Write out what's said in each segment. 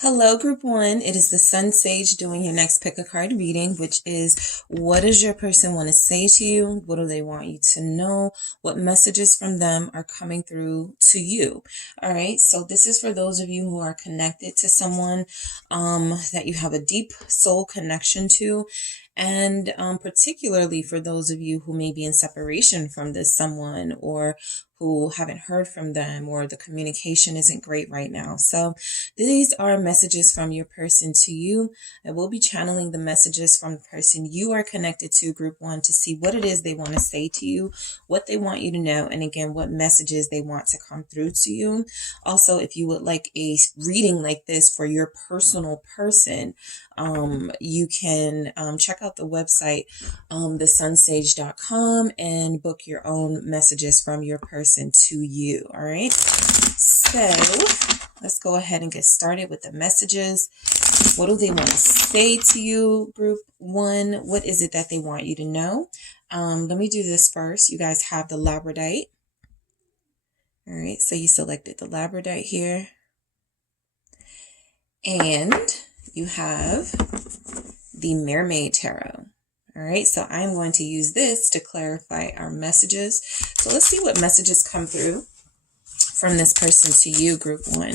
Hello, Group 1. It is the SunSage doing your next pick a card reading, which is what does your person want to say to you? What do they want you to know? What messages from them are coming through to you? All right. So this is for those of you who are connected to someone that you have a deep soul connection to. And particularly for those of you who may be in separation from this someone or who haven't heard from them or the communication isn't great right now. So these are messages from your person to you. I will be channeling the messages from the person you are connected to, Group 1, to see what it is they want to say to you, what they want you to know, and again, what messages they want to come through to you. Also, if you would like a reading like this for your personal person, you can check out the website, TheSunSage.com, and book your own messages from your person to you. All right. So let's go ahead and get started with the messages. What do they want to say to you, Group 1? What is it that they want you to know? Let me do this first. You guys have the labradorite. All right. So you selected the labradorite here. And you have the Mermaid Tarot. All right, so I'm going to use this to clarify our messages. So let's see what messages come through from this person to you, Group 1.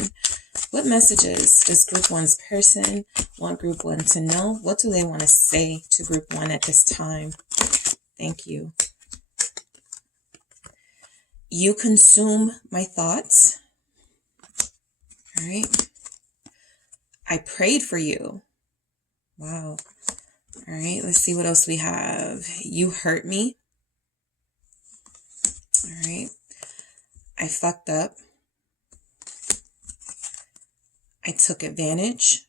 What messages does Group 1's person want Group 1 to know? What do they want to say to Group 1 at this time? Thank you. You consume my thoughts. All right. I prayed for you. Wow. All right, let's see what else we have. You hurt me. All right. I fucked up. I took advantage.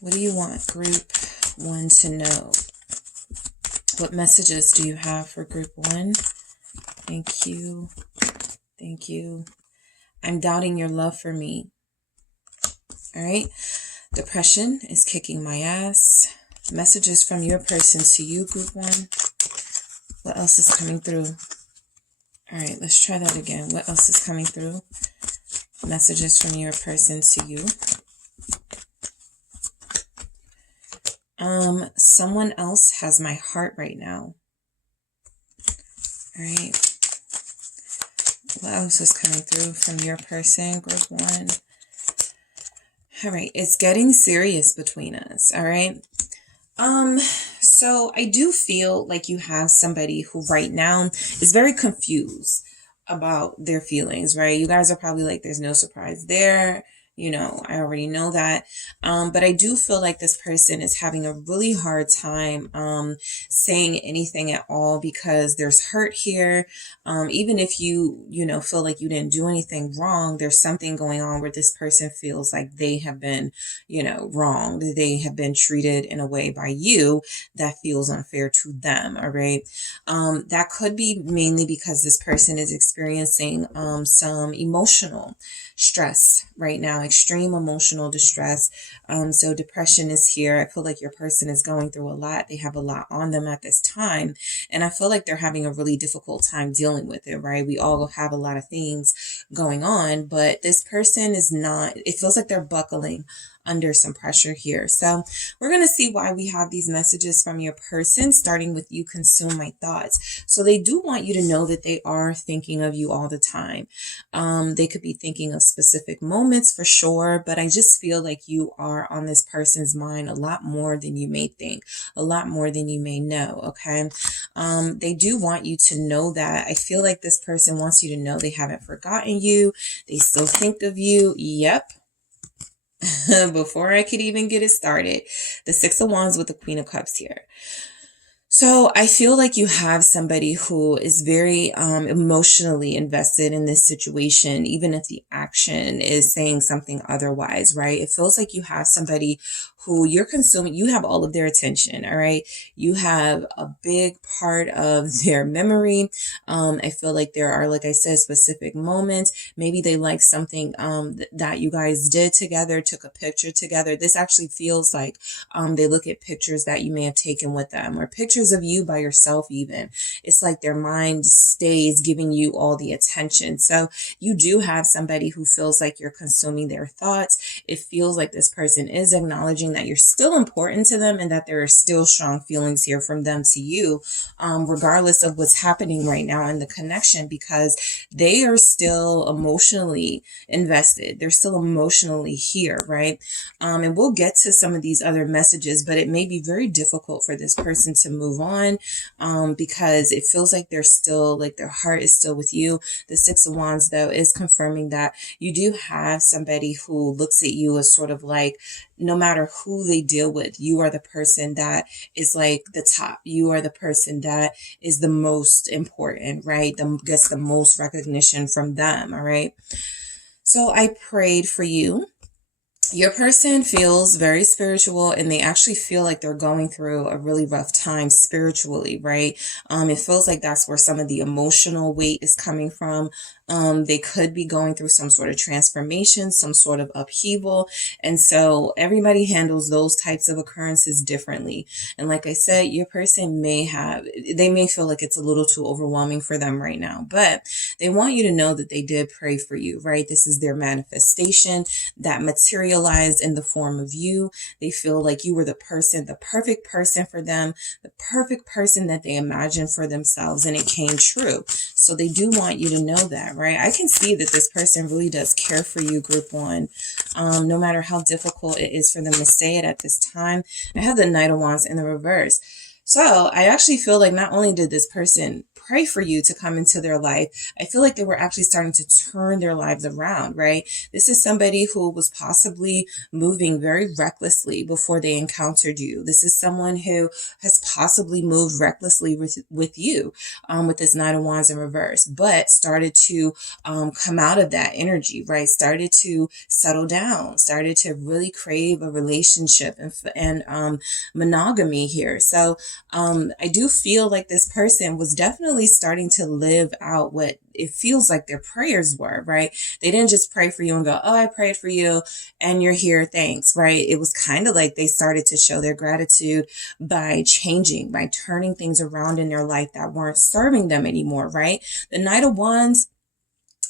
What do you want Group 1 to know? What messages do you have for Group 1? Thank you. Thank you. I'm doubting your love for me. All right. Depression is kicking my ass. Messages from your person to you, Group 1. What else is coming through? All right, let's try that again. What else is coming through? Messages from your person to you. Someone else has my heart right now. All right. What else is coming through from your person, Group 1? All right, it's getting serious between us, all right? So I do feel like you have somebody who right now is very confused about their feelings, right? You guys are probably like, there's no surprise there. You know, I already know that. But I do feel like this person is having a really hard time saying anything at all because there's hurt here. Even if you feel like you didn't do anything wrong, there's something going on where this person feels like they have been, wronged. They have been treated in a way by you that feels unfair to them. All right. That could be mainly because this person is experiencing some emotional stress right now, extreme emotional distress. So depression is here. I feel like your person is going through a lot. They have a lot on them at this time. And I feel like they're having a really difficult time dealing with it, right? We all have a lot of things going on, but this person is not, it feels like they're buckling under some pressure here. So we're going to see why we have these messages from your person, starting with you consume my thoughts. So they do want you to know that they are thinking of you all the time. They could be thinking of specific moments for sure, but I just feel like you are on this person's mind a lot more than you may think, a lot more than you may know. Okay. They do want you to know that. I feel like this person wants you to know they haven't forgotten you. They still think of you. Yep. Before I could even get it started, the Six of Wands with the Queen of Cups here. So I feel like you have somebody who is very emotionally invested in this situation, even if the action is saying something otherwise, right? It feels like you have somebody who you're consuming. You have all of their attention, all right? You have a big part of their memory. I feel like there are, like I said, specific moments. Maybe they like something that you guys did together, took a picture together. This actually feels like they look at pictures that you may have taken with them, or pictures of you by yourself even. It's like their mind stays giving you all the attention. So you do have somebody who feels like you're consuming their thoughts. It feels like this person is acknowledging that you're still important to them and that there are still strong feelings here from them to you, regardless of what's happening right now in the connection, because they are still emotionally invested. They're still emotionally here, right? And we'll get to some of these other messages, but it may be very difficult for this person to move on because it feels like they're still, like their heart is still with you. The Six of Wands, though, is confirming that you do have somebody who looks at you as sort of like, no matter who they deal with, you are the person that is like the top. You are the person that is the most important, right? Gets the most recognition from them, all right? So I prayed for you. Your person feels very spiritual, and they actually feel like they're going through a really rough time spiritually, right? It feels like that's where some of the emotional weight is coming from. They could be going through some sort of transformation, some sort of upheaval. And so everybody handles those types of occurrences differently. And like I said, your person may feel like it's a little too overwhelming for them right now, but they want you to know that they did pray for you, right? This is their manifestation that materialized in the form of you. They feel like you were the person, the perfect person for them, the perfect person that they imagined for themselves, and it came true. So they do want you to know that, right? I can see that this person really does care for you, group one, no matter how difficult it is for them to say it at this time. I have the Knight of Wands in the reverse. So I actually feel like not only did this person pray for you to come into their life, I feel like they were actually starting to turn their lives around, right? This is somebody who was possibly moving very recklessly before they encountered you. This is someone who has possibly moved recklessly with you, with this Knight of Wands in reverse, but started to come out of that energy, right? Started to settle down, started to really crave a relationship and monogamy here. So I do feel like this person was definitely starting to live out what it feels like their prayers were, right? They didn't just pray for you and go, oh, I prayed for you and you're here, thanks, right? It was kind of like they started to show their gratitude by changing, by turning things around in their life that weren't serving them anymore, right? The Knight of Wands,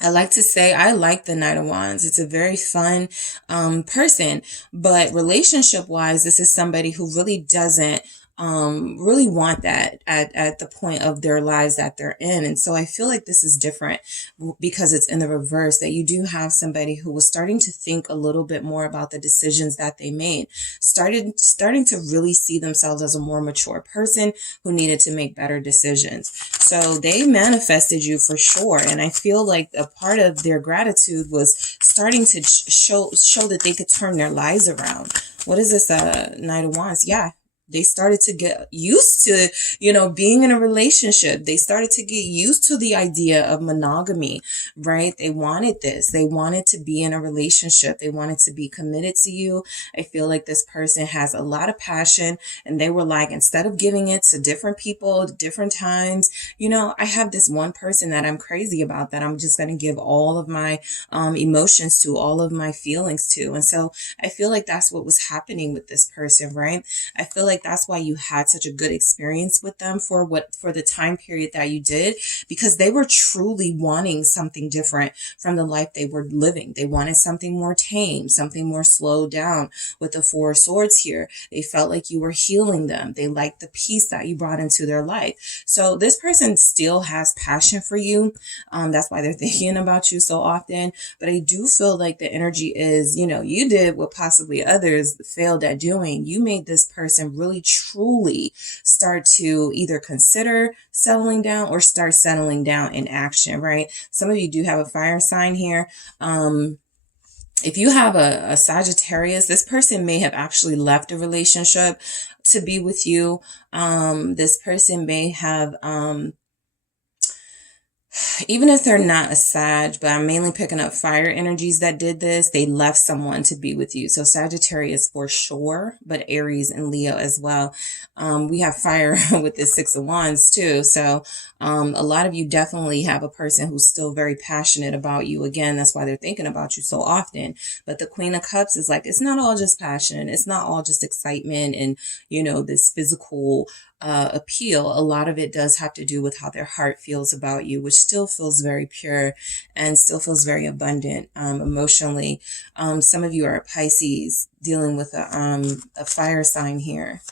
I like to say I like the Knight of Wands. It's a very fun person, but relationship wise, this is somebody who really doesn't really want that at the point of their lives that they're in. And so I feel like this is different because it's in the reverse, that you do have somebody who was starting to think a little bit more about the decisions that they made, starting to really see themselves as a more mature person who needed to make better decisions. So they manifested you for sure. And I feel like a part of their gratitude was starting to show that they could turn their lives around. What is this Knight of Wands? Yeah. They started to get used to, being in a relationship. They started to get used to the idea of monogamy, right? They wanted this. They wanted to be in a relationship. They wanted to be committed to you. I feel like this person has a lot of passion, and they were like, instead of giving it to different people, different times, I have this one person that I'm crazy about, that I'm just going to give all of my emotions to, all of my feelings to. And so I feel like that's what was happening with this person, right? I feel like that's why you had such a good experience with them for the time period that you did, because they were truly wanting something different from the life they were living. They wanted something more tame, something more slowed down. With the Four of Swords here, they felt like you were healing them. They liked the peace that you brought into their life. So this person still has passion for you. That's why they're thinking about you so often. But I do feel like the energy is, you did what possibly others failed at doing. You made this person really truly start to either consider settling down or start settling down in action, right? Some of you do have a fire sign here. If you have a Sagittarius, this person may have actually left a relationship to be with you. This person may have even if they're not a Sag, but I'm mainly picking up fire energies that did this, they left someone to be with you. So Sagittarius for sure, but Aries and Leo as well. We have fire with this Six of Wands too. So a lot of you definitely have a person who's still very passionate about you. Again, that's why they're thinking about you so often. But the Queen of Cups is like, it's not all just passion. It's not all just excitement and, you know, this physical appeal. A lot of it does have to do with how their heart feels about you, which still feels very pure and still feels very abundant emotionally. Some of you are Pisces dealing with a fire sign here.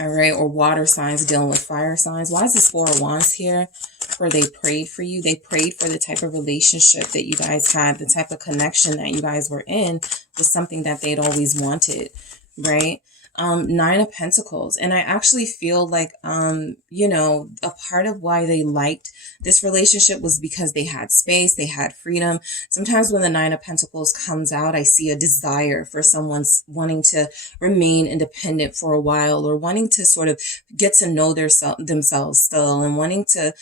All right, or water signs dealing with fire signs. Why is this Four of Wands here? Where they prayed for you. They prayed for the type of relationship that you guys had, the type of connection that you guys were in was something that they'd always wanted, right? Nine of Pentacles. And I actually feel like, you know, a part of why they liked this relationship was because they had space, they had freedom. Sometimes when the Nine of Pentacles comes out, I see a desire for someone wanting to remain independent for a while, or wanting to sort of get to know themselves still, and wanting to,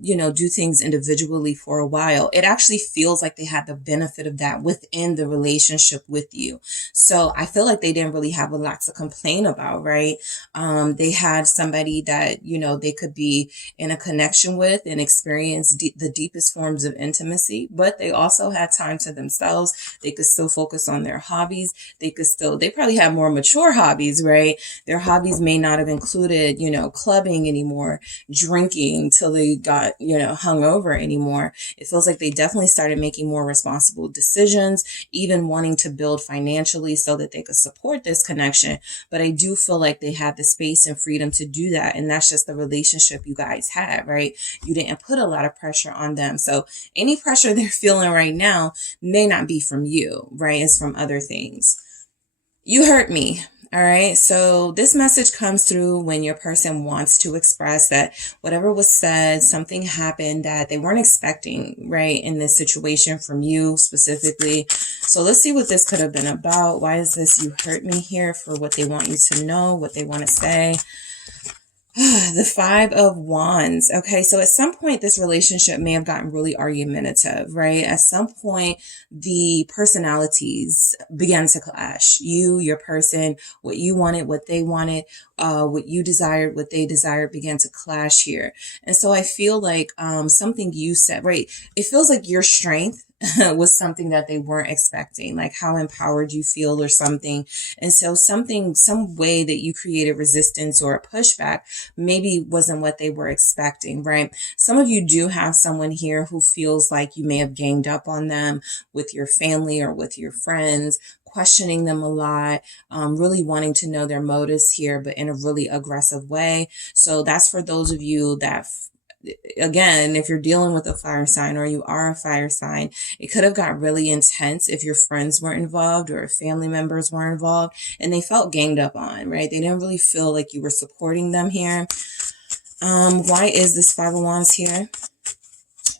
you know, do things individually for a while. It actually feels like they had the benefit of that within the relationship with you. So I feel like they didn't really have a lot to complain about, right? They had somebody that, you know, they could be in a connection with and experience the deepest forms of intimacy, but they also had time to themselves. They could still focus on their hobbies. They probably had more mature hobbies, right? Their hobbies may not have included, you know, clubbing anymore, drinking till they got, you know, hungover anymore. It feels like they definitely started making more responsible decisions, even wanting to build financially so that they could support this connection. But I do feel like they had the space and freedom to do that. And that's just the relationship you guys had, right? You didn't put a lot of pressure on them. So any pressure they're feeling right now may not be from you, right? It's from other things. You hurt me. All right. So this message comes through when your person wants to express that whatever was said, something happened that they weren't expecting, right? In this situation from you specifically. So let's see what this could have been about. Why is this you hurt me here for what they want you to know, what they want to say? The Five of Wands. Okay, so at some point, this relationship may have gotten really argumentative, right? At some point, the personalities began to clash. You, your person, what you wanted, what they wanted, what you desired, what they desired began to clash here. And so I feel like something you said, right? It feels like your strength was something that they weren't expecting, like how empowered you feel or something. And so some way that you created resistance or a pushback maybe wasn't what they were expecting, right? Some of you do have someone here who feels like you may have ganged up on them with your family or with your friends, questioning them a lot, really wanting to know their motives here, but in a really aggressive way. So that's for those of you that again, if you're dealing with a fire sign or you are a fire sign, it could have got really intense if your friends weren't involved or if family members were involved and they felt ganged up on, right? They didn't really feel like you were supporting them here. Why is this Five of Wands here?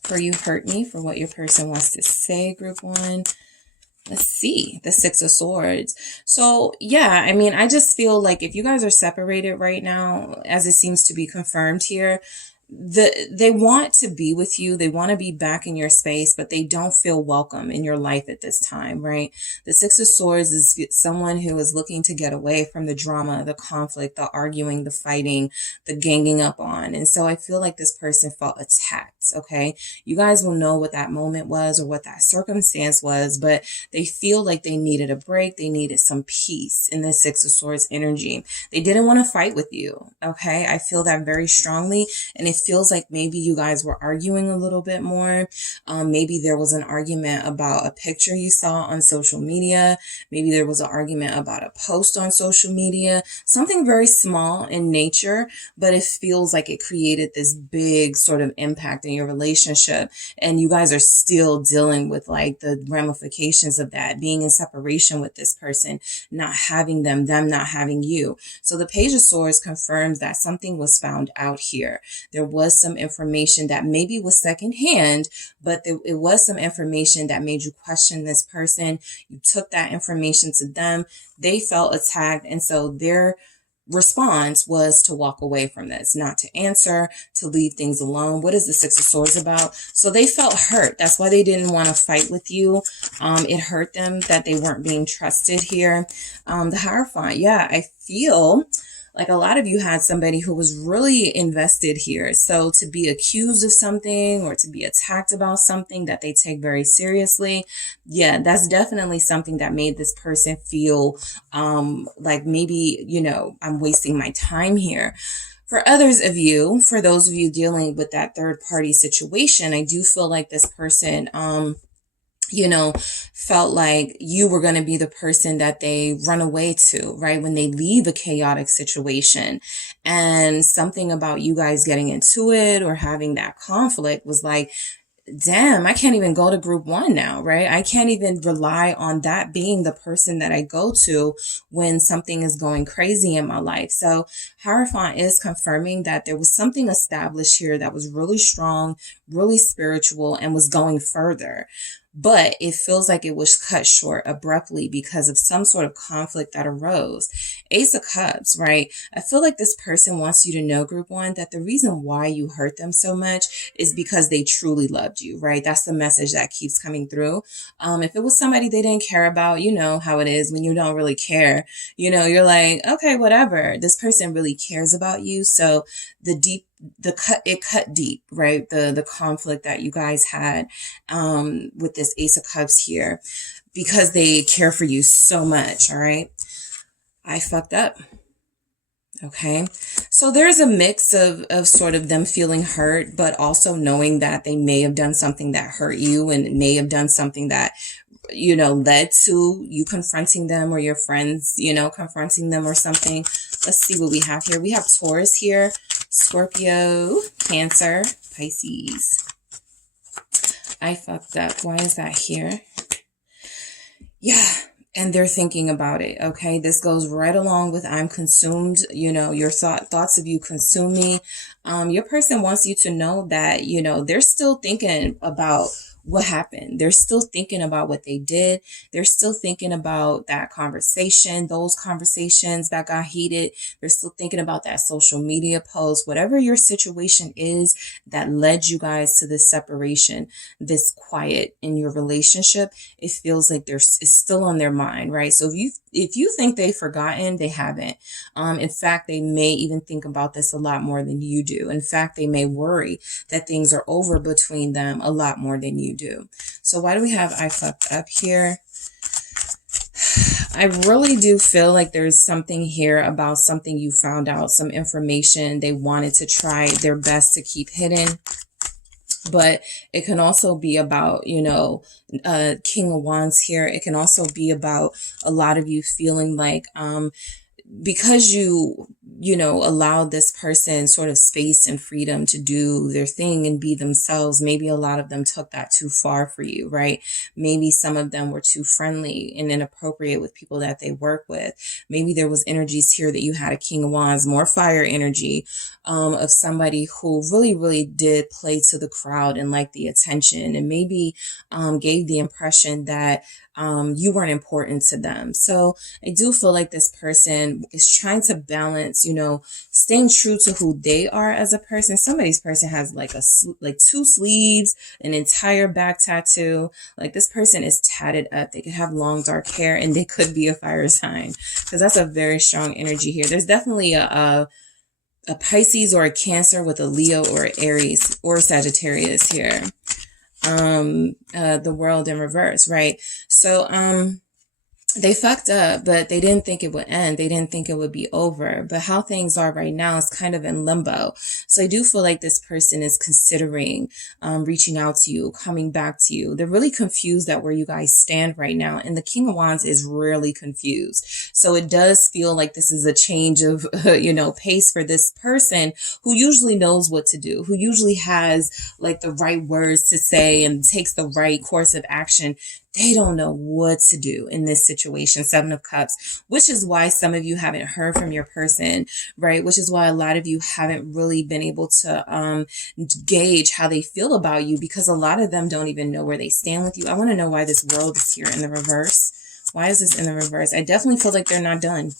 For you hurt me, for what your person wants to say, group one. Let's see, the Six of Swords. So yeah, I mean, I just feel like if you guys are separated right now, as it seems to be confirmed here, they want to be with you. They want to be back in your space, but they don't feel welcome in your life at this time, right? The Six of Swords is someone who is looking to get away from the drama, the conflict, the arguing, the fighting, the ganging up on. And so I feel like this person felt attacked, okay? You guys will know what that moment was or what that circumstance was, but they feel like they needed a break. They needed some peace in the Six of Swords energy. They didn't want to fight with you, okay? I feel that very strongly. And it feels like maybe you guys were arguing a little bit more. Maybe there was an argument about a picture you saw on social media. Maybe there was an argument about a post on social media, something very small in nature, but it feels like it created this big sort of impact in your relationship. And you guys are still dealing with like the ramifications of that, being in separation with this person, not having them not having you. So the Page of Swords confirms that something was found out here. There was some information that maybe was secondhand, but it was some information that made you question this person. You took that information to them. They felt attacked. And so they're response was to walk away from this, not to answer, to leave things alone. What is the Six of Swords about? So they felt hurt. That's why they didn't want to fight with you. It hurt them that they weren't being trusted here. The Hierophant, yeah, I feel like a lot of you had somebody who was really invested here. So to be accused of something or to be attacked about something that they take very seriously, yeah, that's definitely something that made this person feel like maybe, you know, I'm wasting my time here. For others of you, for those of you dealing with that third party situation, I do feel like this person, you know, felt like you were going to be the person that they run away to, right? When they leave a chaotic situation. And something about you guys getting into it or having that conflict was like, damn, I can't even go to group one now, right? I can't even rely on that being the person that I go to when something is going crazy in my life. So Hierophant is confirming that there was something established here that was really strong, really spiritual, and was going further. But it feels like it was cut short abruptly because of some sort of conflict that arose. Ace of Cups, right? I feel like this person wants you to know, group one, that the reason why you hurt them so much is because they truly loved you, right? That's the message that keeps coming through. If it was somebody they didn't care about, you know how it is when you don't really care, you know, you're like, okay, whatever. This person really cares about you. So it cut deep, right? The conflict that you guys had with this Ace of Cups here, because they care for you so much. All right, I fucked up. Okay, so there's a mix of sort of them feeling hurt, but also knowing that they may have done something that hurt you, and may have done something that, you know, led to you confronting them, or your friends, you know, confronting them or something. Let's see what we have here. We have Taurus here, Scorpio, Cancer, Pisces. I fucked up. Why is that here? Yeah. And they're thinking about it. Okay. This goes right along with I'm consumed. You know, your thoughts of you consume me. Your person wants you to know that, you know, they're still thinking about what happened. They're still thinking about what they did. They're still thinking about that conversation, those conversations that got heated. They're still thinking about that social media post, whatever your situation is that led you guys to this separation, this quiet in your relationship. It feels like it's still on their mind, right? So if you think they've forgotten, they haven't. In fact, they may even think about this a lot more than you do. In fact, they may worry that things are over between them a lot more than you do. So why do we have I fucked up here? I really do feel like there's something here about something you found out, some information they wanted to try their best to keep hidden. But it can also be about, you know, King of Wands here. It can also be about a lot of you feeling like, because you know, allowed this person sort of space and freedom to do their thing and be themselves. Maybe a lot of them took that too far for you, right? Maybe some of them were too friendly and inappropriate with people that they work with. Maybe there was energies here that you had a King of Wands, more fire energy, of somebody who really, really did play to the crowd and like the attention, and maybe gave the impression that you weren't important to them. So I do feel like this person is trying to balance, you know, staying true to who they are as a person. Somebody's person has like two sleeves, an entire back tattoo. Like this person is tatted up. They could have long dark hair, and they could be a fire sign, because that's a very strong energy here. There's definitely a Pisces or a Cancer with a Leo or Aries or Sagittarius here. The World in reverse, right? So, they fucked up, but they didn't think it would end. They didn't think it would be over. But how things are right now is kind of in limbo. So I do feel like this person is considering reaching out to you, coming back to you. They're really confused at where you guys stand right now. And the King of Wands is really confused. So it does feel like this is a change of, you know, pace for this person who usually knows what to do, who usually has like the right words to say and takes the right course of action. They don't know what to do in this situation. Seven of Cups, which is why some of you haven't heard from your person, right? Which is why a lot of you haven't really been able to gauge how they feel about you, because a lot of them don't even know where they stand with you. I want to know why this World is here in the reverse. Why is this in the reverse? I definitely feel like they're not done.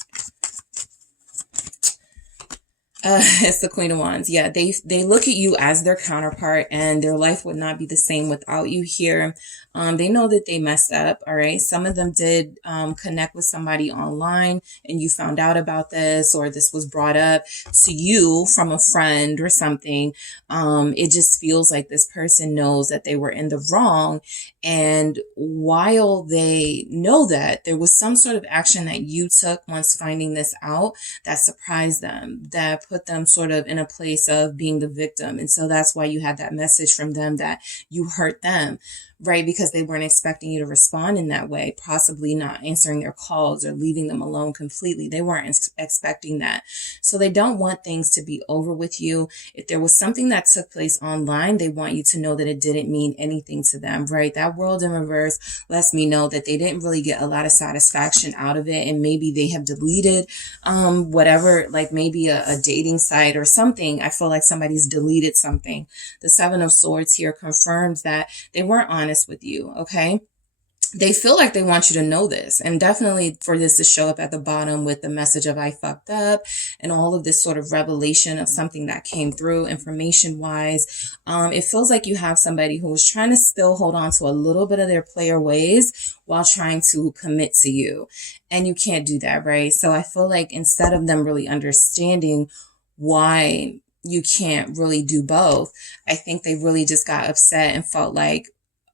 It's the Queen of Wands. Yeah, they look at you as their counterpart, and their life would not be the same without you here. They know that they messed up, all right? Some of them did connect with somebody online, and you found out about this, or this was brought up to you from a friend or something. It just feels like this person knows that they were in the wrong, and while they know that, there was some sort of action that you took once finding this out that surprised them, that put them sort of in a place of being the victim. And so that's why you had that message from them that you hurt them, right? Because they weren't expecting you to respond in that way, possibly not answering their calls or leaving them alone completely. They weren't expecting that. So they don't want things to be over with you. If there was something that took place online, they want you to know that it didn't mean anything to them, right? That world in reverse lets me know that they didn't really get a lot of satisfaction out of it. And maybe they have deleted whatever, like maybe a dating site or something. I feel like somebody's deleted something. The Seven of Swords here confirms that they weren't honest with you, okay? They feel like they want you to know this, and definitely for this to show up at the bottom with the message of I fucked up and all of this sort of revelation of something that came through information wise. It feels like you have somebody who is trying to still hold on to a little bit of their player ways while trying to commit to you, and you can't do that, right? So I feel like instead of them really understanding why you can't really do both, I think they really just got upset and felt like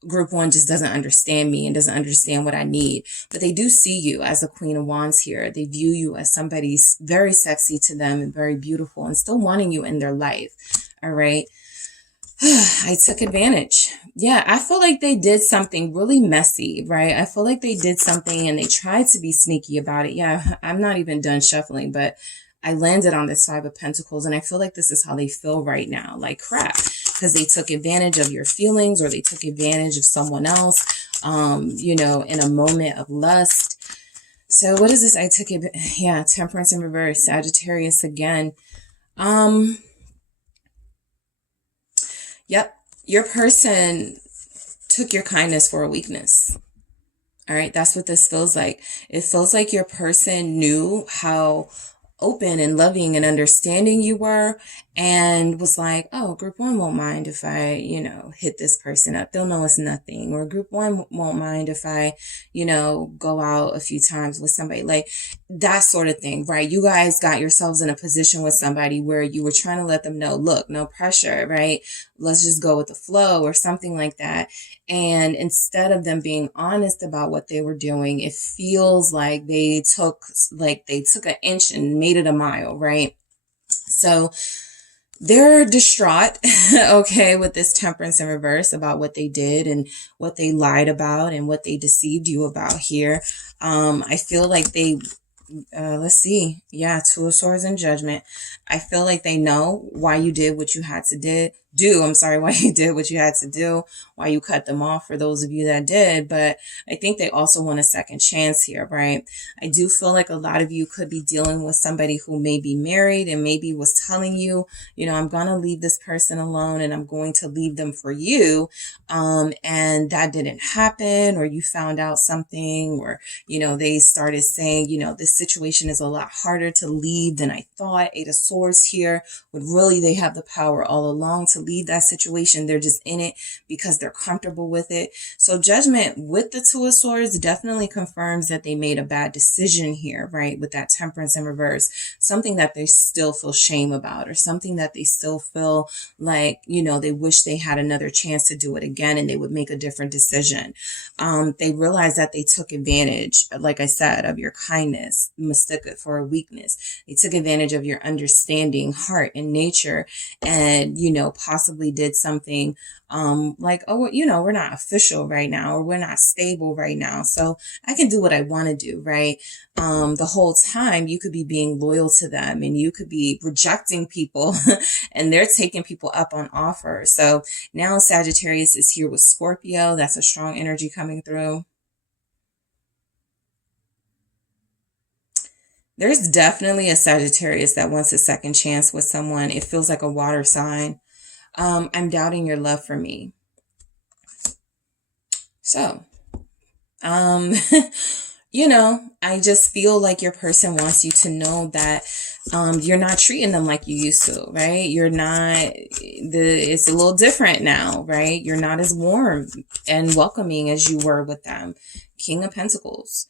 Group 1 just doesn't understand me and doesn't understand what I need. But they do see you as a Queen of Wands here. They view you as somebody very sexy to them and very beautiful and still wanting you in their life. All right. I took advantage. Yeah, I feel like they did something really messy, right? I feel like they did something and they tried to be sneaky about it. Yeah, I'm not even done shuffling, but I landed on this Five of Pentacles, and I feel like this is how they feel right now, like crap, because they took advantage of your feelings, or they took advantage of someone else, you know, in a moment of lust. So what is this? I took it. Yeah, Temperance in reverse, Sagittarius again. Yep, your person took your kindness for a weakness. All right, that's what this feels like. It feels like your person knew how open and loving and understanding you were, and was like, oh, Group 1 won't mind if I, you know, hit this person up. They'll know it's nothing. Or Group 1 won't mind if I, you know, go out a few times with somebody, like that sort of thing, right? You guys got yourselves in a position with somebody where you were trying to let them know, look, no pressure, right? Let's just go with the flow or something like that. And instead of them being honest about what they were doing, it feels like they took an inch and made it a mile, right? So they're distraught, okay, with this Temperance in reverse about what they did and what they lied about and what they deceived you about here. I feel like they, let's see. Yeah, Two of Swords and Judgment. I feel like they know why you did what you had to do. Why you did what you had to do, why you cut them off, for those of you that did. But I think they also want a second chance here, right? I do feel like a lot of you could be dealing with somebody who may be married and maybe was telling you, you know, I'm going to leave this person alone and I'm going to leave them for you. And that didn't happen, or you found out something, or, you know, they started saying, you know, this situation is a lot harder to leave than I thought. Eight of Swords here, when really they have the power all along to leave that situation. They're just in it because they're comfortable with it. So Judgment with the Two of Swords definitely confirms that they made a bad decision here, right? With that Temperance in reverse, something that they still feel shame about, or something that they still feel like, you know, they wish they had another chance to do it again and they would make a different decision. They realize that they took advantage, like I said, of your kindness, mistook it for a weakness. They took advantage of your understanding, heart, and nature, and, you know, possibly did something like, oh, you know, we're not official right now, or we're not stable right now, so I can do what I want to do, right? The whole time you could be being loyal to them, and you could be rejecting people and they're taking people up on offer. So now Sagittarius is here with Scorpio. That's a strong energy coming through. There's definitely a Sagittarius that wants a second chance with someone. It feels like a water sign. I'm doubting your love for me. So, you know, I just feel like your person wants you to know that you're not treating them like you used to, right? You're not, it's a little different now, right? You're not as warm and welcoming as you were with them. King of Pentacles.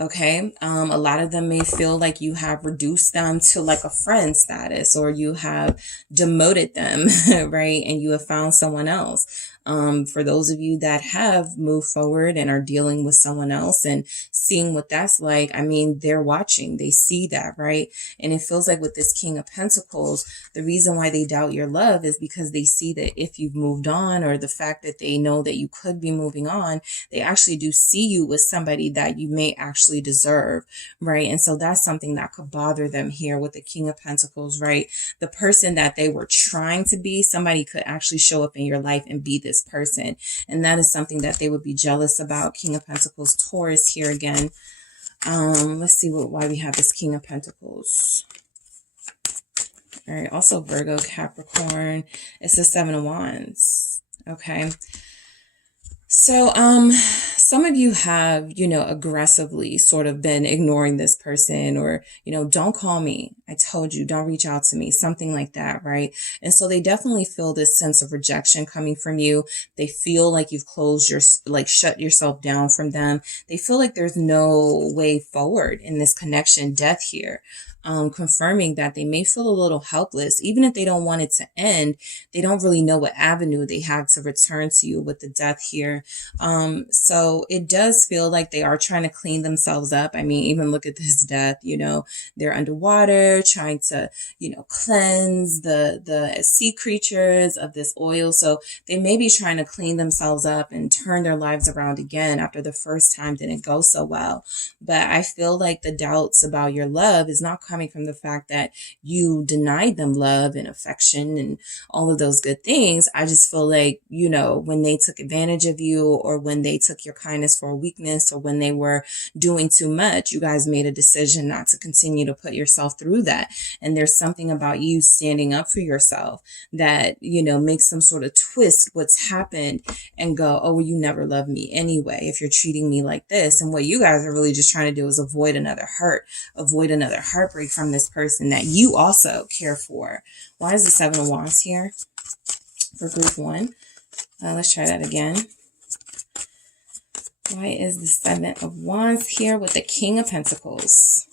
Okay. A lot of them may feel like you have reduced them to like a friend status, or you have demoted them, right? And you have found someone else. For those of you that have moved forward and are dealing with someone else and seeing what that's like, I mean, they're watching, they see that, right? And it feels like with this King of Pentacles, the reason why they doubt your love is because they see that if you've moved on, or the fact that they know that you could be moving on, they actually do see you with somebody that you may actually deserve, right? And so that's something that could bother them here with the King of Pentacles, right? The person that they were trying to be, somebody could actually show up in your life and be this person. And that is something that they would be jealous about. King of Pentacles, Taurus here again. Let's see why we have this King of Pentacles. All right. Also Virgo, Capricorn. It's the Seven of Wands. Okay. So, some of you have, you know, aggressively sort of been ignoring this person, or, you know, don't call me. I told you, don't reach out to me, something like that, right? And so they definitely feel this sense of rejection coming from you. They feel like you've shut yourself down from them. They feel like there's no way forward in this connection. Death here. Confirming that they may feel a little helpless. Even if they don't want it to end, they don't really know what avenue they have to return to you with the Death here. So it does feel like they are trying to clean themselves up. I mean, even look at this Death, you know, they're underwater trying to, you know, cleanse the sea creatures of this oil. So they may be trying to clean themselves up and turn their lives around again after the first time didn't go so well. But I feel like the doubts about your love is not coming from the fact that you denied them love and affection and all of those good things. I just feel like, you know, when they took advantage of you, or when they took your kindness for a weakness, or when they were doing too much, you guys made a decision not to continue to put yourself through that. And there's something about you standing up for yourself that, you know, makes them sort of twist what's happened and go, oh, well, you never loved me anyway if you're treating me like this. And what you guys are really just trying to do is avoid another hurt, avoid another heartbreak from this person that you also care for. Why is the Seven of Wands here for group one? Let's try that again. Why is the Seven of Wands here with the King of Pentacles?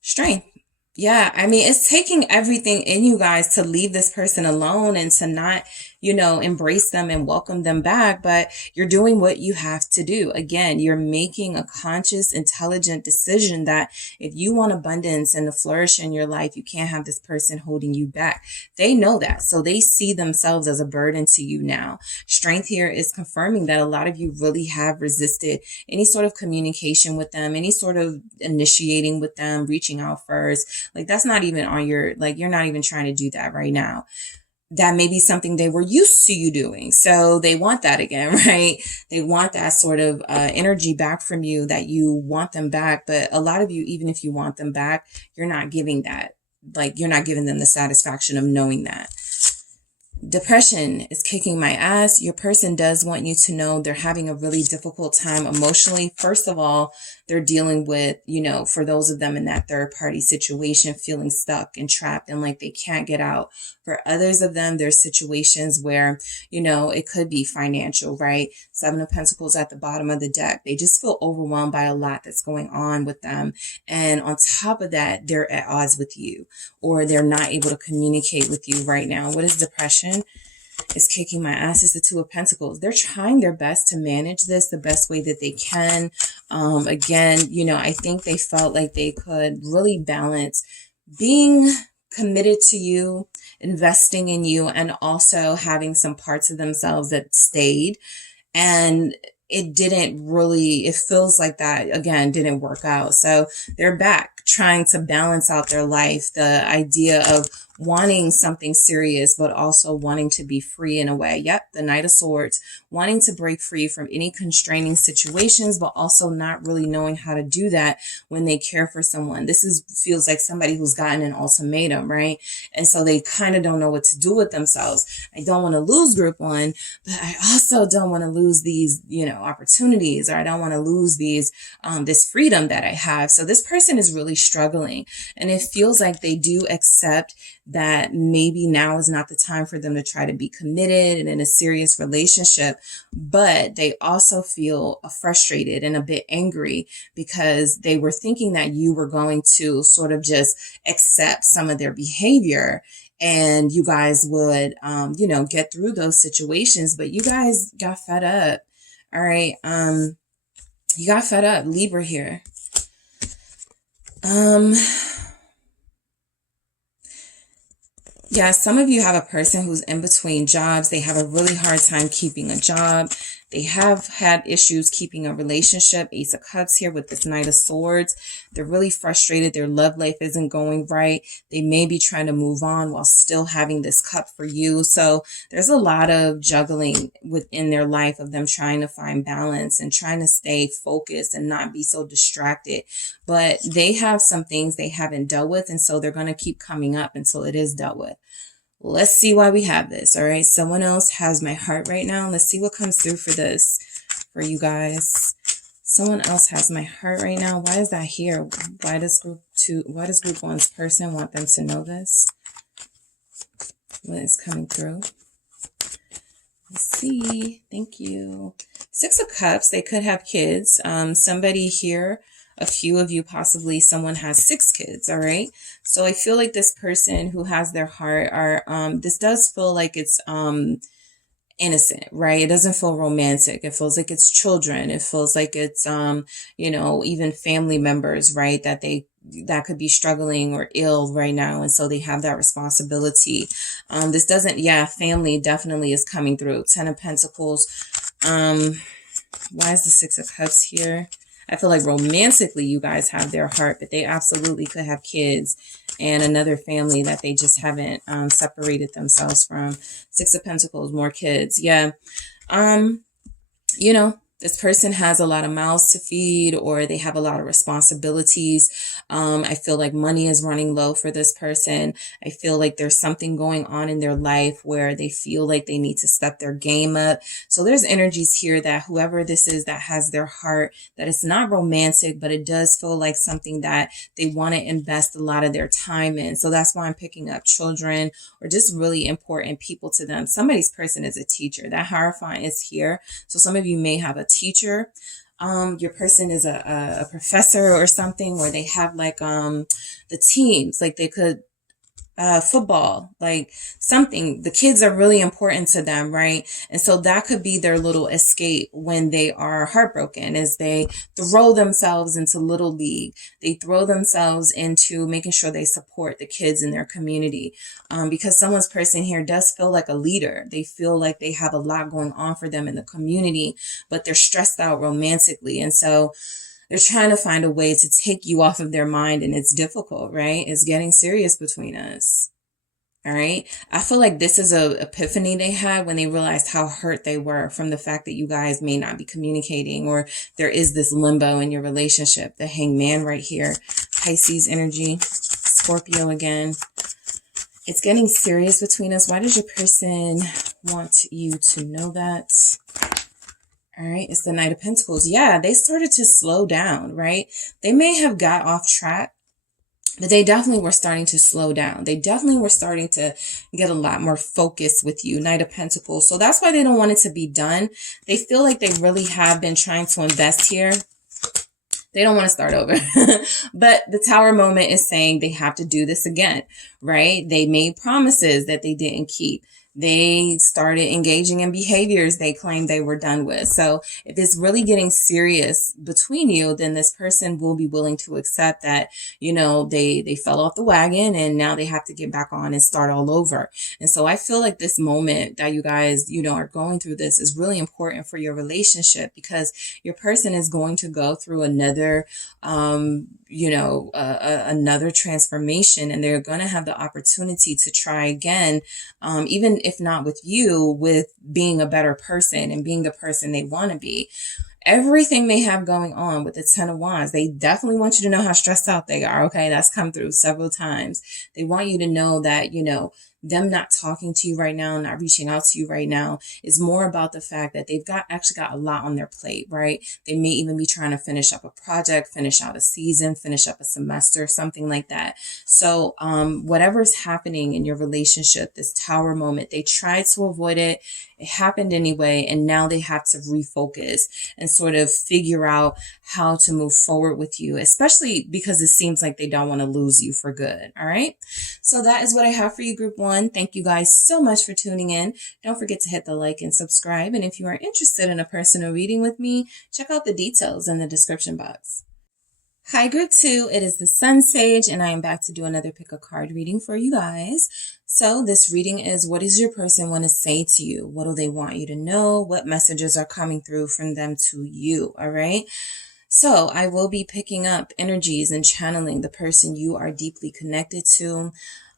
Strength. Yeah, I mean, it's taking everything in you guys to leave this person alone and to not, you know, embrace them and welcome them back. But you're doing what you have to do. Again, you're making a conscious, intelligent decision that if you want abundance and to flourish in your life, you can't have this person holding you back. They know that. So they see themselves as a burden to you now. Strength here is confirming that a lot of you really have resisted any sort of communication with them, any sort of initiating with them, reaching out first. Like that's not even on your, like you're not even trying to do that right now. That may be something they were used to you doing. So they want that again, right? They want that sort of energy back from you, that you want them back. But a lot of you, even if you want them back, you're not giving that. Like you're not giving them the satisfaction of knowing that. Depression is kicking my ass. Your person does want you to know they're having a really difficult time emotionally. First of all, they're dealing with, you know, for those of them in that third party situation, feeling stuck and trapped and like they can't get out. For others of them, there's situations where, you know, it could be financial, right? Seven of Pentacles at the bottom of the deck. They just feel overwhelmed by a lot that's going on with them. And on top of that, they're at odds with you, or they're not able to communicate with you right now. What is depression? Is kicking my ass. Is the Two of Pentacles. They're trying their best to manage this the best way that they can. Again, you know, I think they felt like they could really balance being committed to you, investing in you, and also having some parts of themselves that stayed. And it didn't really, it feels like that, again, didn't work out. So they're back trying to balance out their life. The idea of wanting something serious, but also wanting to be free in a way. Yep, the Knight of Swords, wanting to break free from any constraining situations, but also not really knowing how to do that when they care for someone. This feels like somebody who's gotten an ultimatum, right? And so they kind of don't know what to do with themselves. I don't want to lose group one, but I also don't want to lose these, opportunities, or I don't want to lose this freedom that I have. So this person is really struggling, and it feels like they do accept that maybe now is not the time for them to try to be committed and in a serious relationship, but they also feel frustrated and a bit angry because they were thinking that you were going to sort of just accept some of their behavior and you guys would, get through those situations, but you guys got fed up. All right. You got fed up, Libra here. Yeah, some of you have a person who's in between jobs. They have a really hard time keeping a job. They have had issues keeping a relationship. Ace of Cups here with this Knight of Swords. They're really frustrated. Their love life isn't going right. They may be trying to move on while still having this cup for you. So there's a lot of juggling within their life of them trying to find balance and trying to stay focused and not be so distracted. But they have some things they haven't dealt with, and so they're going to keep coming up until it is dealt with. Let's see why we have this. All right. Someone else has my heart right now. Let's see what comes through for this for you guys. Someone else has my heart right now. Why is that here? Why does group one's person want them to know this? What is coming through? Let's see. Thank you. Six of Cups. They could have kids. Somebody here, a few of you, possibly someone has 6 kids. All right. So I feel like this person who has their heart this does feel like it's, innocent, right? It doesn't feel romantic. It feels like it's children. It feels like it's, even family members, right? That could be struggling or ill right now. And so they have that responsibility. Family definitely is coming through. 10 of Pentacles. Why is the 6 of Cups here? I feel like romantically you guys have their heart, but they absolutely could have kids and another family that they just haven't separated themselves from. 6 of Pentacles, more kids. Yeah. This person has a lot of mouths to feed, or they have a lot of responsibilities. I feel like money is running low for this person. I feel like there's something going on in their life where they feel like they need to step their game up. So there's energies here that whoever this is that has their heart, that it's not romantic, but it does feel like something that they want to invest a lot of their time in. So that's why I'm picking up children or just really important people to them. Somebody's person is a teacher. That Hierophant is here. So some of you may have a teacher. Your person is a professor or something, where they have like the teams, like they could football, like something. The kids are really important to them, right? And so that could be their little escape when they are heartbroken, is they throw themselves into Little League. They throw themselves into making sure they support the kids in their community. Because someone's person here does feel like a leader. They feel like they have a lot going on for them in the community, but they're stressed out romantically. And so they're trying to find a way to take you off of their mind, and it's difficult, right? It's getting serious between us. All right. I feel like this is a epiphany they had when they realized how hurt they were from the fact that you guys may not be communicating, or there is this limbo in your relationship. The Hangman right here. Pisces energy. Scorpio again. It's getting serious between us. Why does your person want you to know that? All right, it's the Knight of Pentacles. Yeah, they started to slow down, right? They may have got off track, but they definitely were starting to slow down. They definitely were starting to get a lot more focused with you, Knight of Pentacles. So that's why they don't want it to be done. They feel like they really have been trying to invest here. They don't want to start over. But the Tower moment is saying they have to do this again, right? They made promises that they didn't keep. they started engaging in behaviors they claimed they were done with. So if it's really getting serious between you, then this person will be willing to accept that, you know, they fell off the wagon and now they have to get back on and start all over. And so I feel like this moment that you guys, you know, are going through this is really important for your relationship, because your person is going to go through another, another transformation, and they're going to have the opportunity to try again, even if not with you, with being a better person and being the person they want to be. Everything they have going on with the Ten of Wands, they definitely want you to know how stressed out they are. Okay, that's come through several times. They want you to know that, you know, them not talking to you right now, not reaching out to you right now, is more about the fact that they've actually got a lot on their plate, right? They may even be trying to finish up a project, finish out a season, finish up a semester, something like that. So whatever's happening in your relationship, this Tower moment, they tried to avoid it. It happened anyway, and now they have to refocus and sort of figure out how to move forward with you, especially because it seems like they don't want to lose you for good. All right. So that is what I have for you, Group 1. Thank you guys so much for tuning in. Don't forget to hit the like and subscribe. And if you are interested in a personal reading with me, check out the details in the description box. Hi, Group 2. It is the SunSage, and I am back to do another pick a card reading for you guys. So this reading is, what does your person want to say to you? What do they want you to know? What messages are coming through from them to you? All right. So I will be picking up energies and channeling the person you are deeply connected to,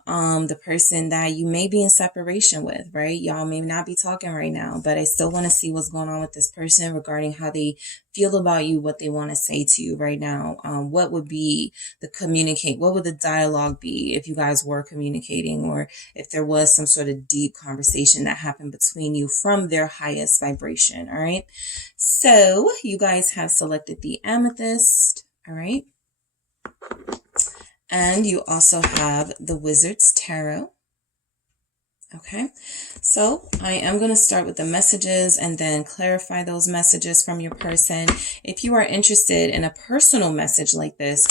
the person that you may be in separation with, right? Y'all may not be talking right now, but I still want to see what's going on with this person regarding how they feel about you, what they want to say to you right now. What would be what would the dialogue be if you guys were communicating, or if there was some sort of deep conversation that happened between you from their highest vibration. All right. So you guys have selected the Amethyst. All right. And you also have the Wizard's Tarot. Okay, so I am going to start with the messages and then clarify those messages from your person. If you are interested in a personal message like this,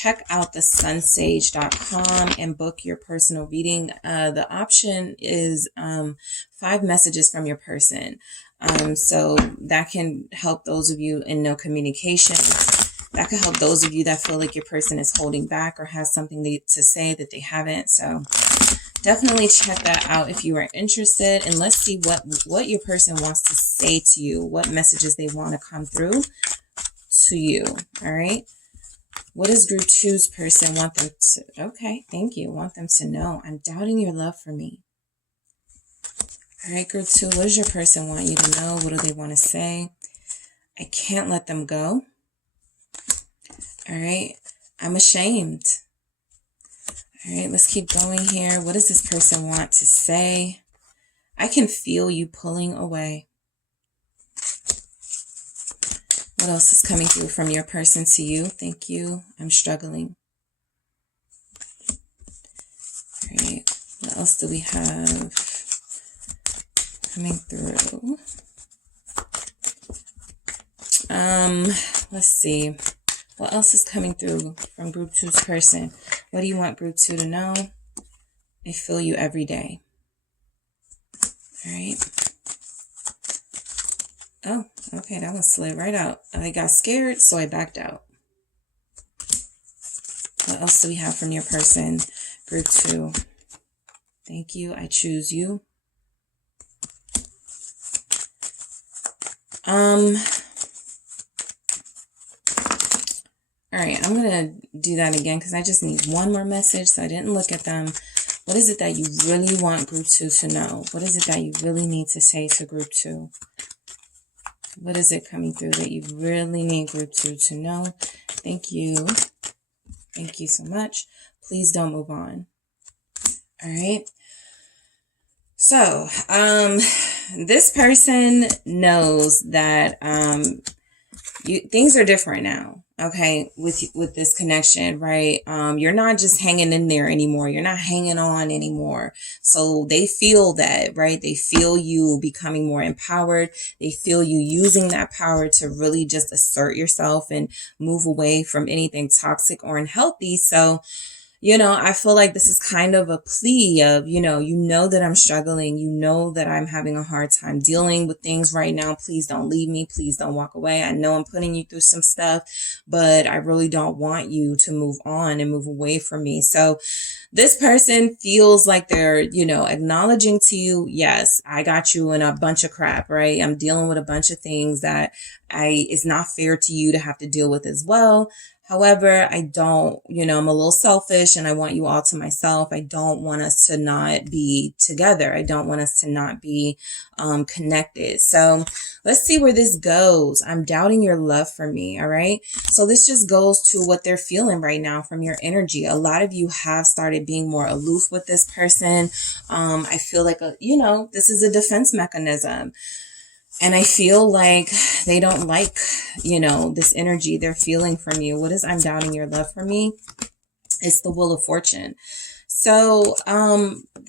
check out TheSunSage.com and book your personal reading. The option is 5 messages from your person. So that can help those of you in no communication. That could help those of you that feel like your person is holding back or has something to say that they haven't. So definitely check that out if you are interested. And let's see what your person wants to say to you, what messages they want to come through to you. All right. What does Group 2's person want them to? Okay, thank you. Want them to know. I'm doubting your love for me. All right, Group 2, what does your person want you to know? What do they want to say? I can't let them go. All right, I'm ashamed. All right, let's keep going here. What does this person want to say? I can feel you pulling away. What else is coming through from your person to you? Thank you. I'm struggling. All right, what else do we have coming through? Let's see. What else is coming through from Group 2's person? What do you want Group 2 to know? I feel you every day. All right. Oh, okay. That one slid right out. I got scared, so I backed out. What else do we have from your person? Group 2. Thank you. I choose you. All right, I'm going to do that again because I just need one more message, so I didn't look at them. What is it that you really want Group 2 to know? What is it that you really need to say to Group 2? What is it coming through that you really need Group 2 to know? Thank you. Thank you so much. Please don't move on. All right. So, this person knows that things are different now. Okay, with this connection, right? You're not just hanging in there anymore. You're not hanging on anymore. So they feel that, right? They feel you becoming more empowered. They feel you using that power to really just assert yourself and move away from anything toxic or unhealthy. So You know, I feel like this is kind of a plea of, you know that I'm struggling. You know that I'm having a hard time dealing with things right now. Please don't leave me. Please don't walk away. I know I'm putting you through some stuff, but I really don't want you to move on and move away from me. So this person feels like they're, acknowledging to you, yes, I got you in a bunch of crap, right? I'm dealing with a bunch of things that it's not fair to you to have to deal with as well. However, I don't, I'm a little selfish and I want you all to myself. I don't want us to not be together. I don't want us to not be connected. So let's see where this goes. I'm doubting your love for me. All right. So this just goes to what they're feeling right now from your energy. A lot of you have started being more aloof with this person. I feel like, this is a defense mechanism. And I feel like they don't like, this energy they're feeling from you. What is I'm doubting your love for me? It's the Wheel of Fortune. So,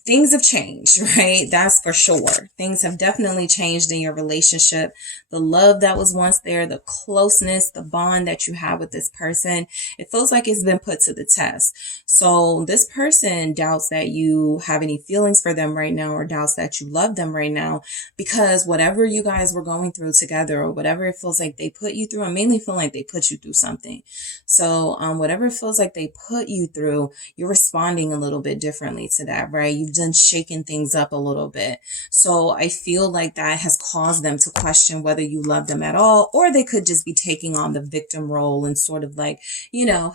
things have changed, right? That's for sure. Things have definitely changed in your relationship. The love that was once there, the closeness, the bond that you have with this person, it feels like it's been put to the test. So this person doubts that you have any feelings for them right now, or doubts that you love them right now, because whatever you guys were going through together, or whatever it feels like they put you through, I mainly feel like they put you through something. So, whatever it feels like they put you through, you're responding a little bit differently to that, right? You've done shaken things up a little bit. So I feel like that has caused them to question whether you love them at all, or they could just be taking on the victim role and sort of like,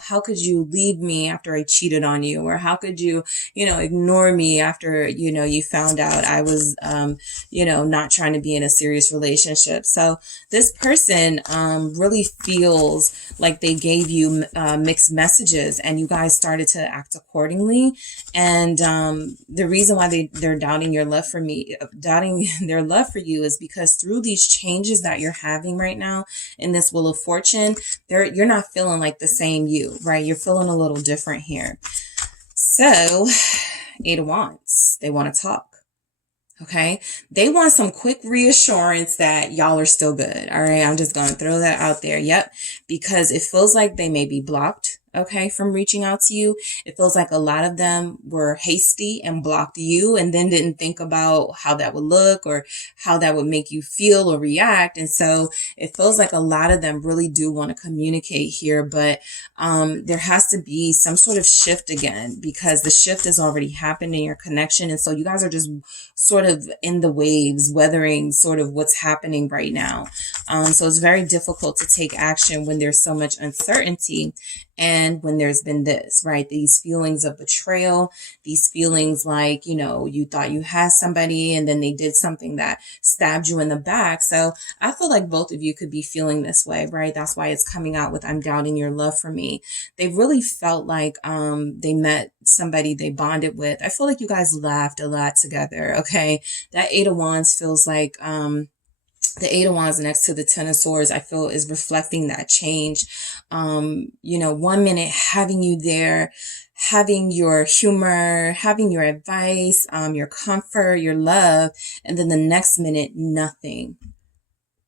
how could you leave me after I cheated on you? Or how could you, ignore me after, you found out I was, not trying to be in a serious relationship. So this person really feels like they gave you mixed messages and you guys started to act accordingly. And the reason why they're doubting your love for me, doubting their love for you, is because through these changes that you're having right now in this Wheel of Fortune, you're not feeling like the same you, right? You're feeling a little different here. So, Eight of Wands, they want to talk. Okay. They want some quick reassurance that y'all are still good. All right. I'm just going to throw that out there. Yep. Because it feels like they may be blocked. Okay. From reaching out to you. It feels like a lot of them were hasty and blocked you and then didn't think about how that would look or how that would make you feel or react. And so it feels like a lot of them really do want to communicate here, but there has to be some sort of shift again, because the shift has already happened in your connection. And so you guys are just sort of in the waves, weathering sort of what's happening right now. So it's very difficult to take action when there's so much uncertainty. And when there's been this, right? These feelings of betrayal, these feelings like, you thought you had somebody and then they did something that stabbed you in the back. So I feel like both of you could be feeling this way, right? That's why it's coming out with I'm doubting your love for me. They really felt like they met somebody they bonded with. I feel like you guys laughed a lot together, okay? That Eight of Wands feels like the Eight of Wands next to the Ten of Swords, I feel, is reflecting that change. 1 minute having you there, having your humor, having your advice, your comfort, your love, and then the next minute, nothing.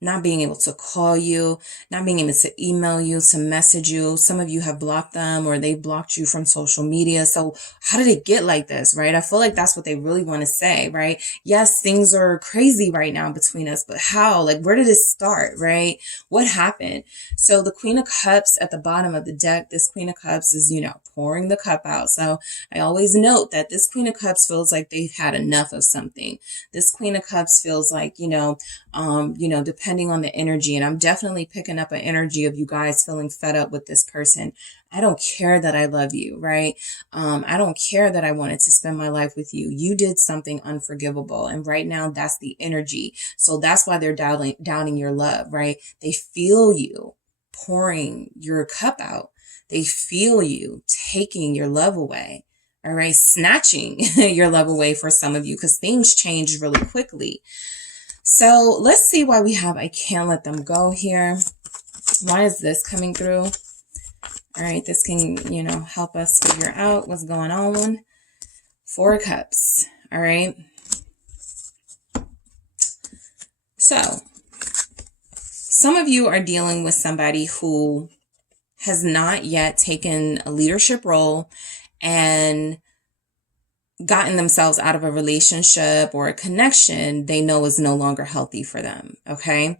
Not being able to call you, not being able to email you, to message you. Some of you have blocked them or they blocked you from social media. So how did it get like this, right? I feel like that's what they really want to say, right? Yes, things are crazy right now between us, but how? Like, where did it start, right? What happened? So the Queen of Cups at the bottom of the deck, this Queen of Cups is, pouring the cup out. So I always note that this Queen of Cups feels like they've had enough of something. This Queen of Cups feels like, depending on the energy, and I'm definitely picking up an energy of you guys feeling fed up with this person. I don't care that I love you, right? I don't care that I wanted to spend my life with you. You did something unforgivable. And right now that's the energy. So that's why they're doubting your love, right? They feel you pouring your cup out. They feel you taking your love away. All right. Snatching your love away for some of you, because things change really quickly. So let's see why we have I can't let them go here. Why is this coming through? All right, this can, help us figure out what's going on. Four of Cups. All right. So some of you are dealing with somebody who has not yet taken a leadership role and gotten themselves out of a relationship or a connection they know is no longer healthy for them. Okay.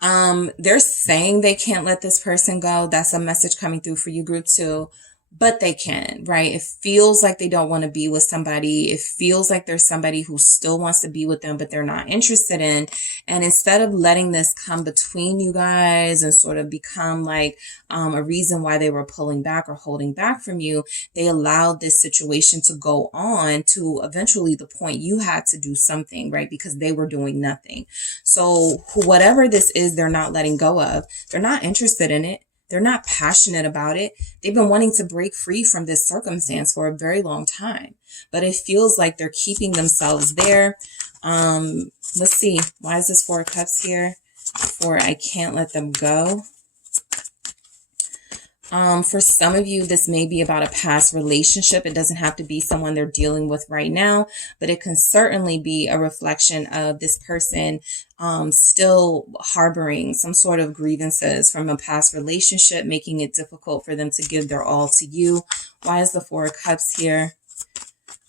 They're saying they can't let this person go. That's a message coming through for you, group 2. But they can, right? It feels like they don't want to be with somebody. It feels like there's somebody who still wants to be with them, but they're not interested in. And instead of letting this come between you guys and sort of become like a reason why they were pulling back or holding back from you, they allowed this situation to go on to eventually the point you had to do something, right? Because they were doing nothing. So whatever this is they're not letting go of, they're not interested in it. They're not passionate about it. They've been wanting to break free from this circumstance for a very long time, but it feels like they're keeping themselves there. Let's see. Why is this 4 of Cups here? For I can't let them go. For some of you, this may be about a past relationship. It doesn't have to be someone they're dealing with right now, but it can certainly be a reflection of this person still harboring some sort of grievances from a past relationship, making it difficult for them to give their all to you. Why is the 4 of Cups here?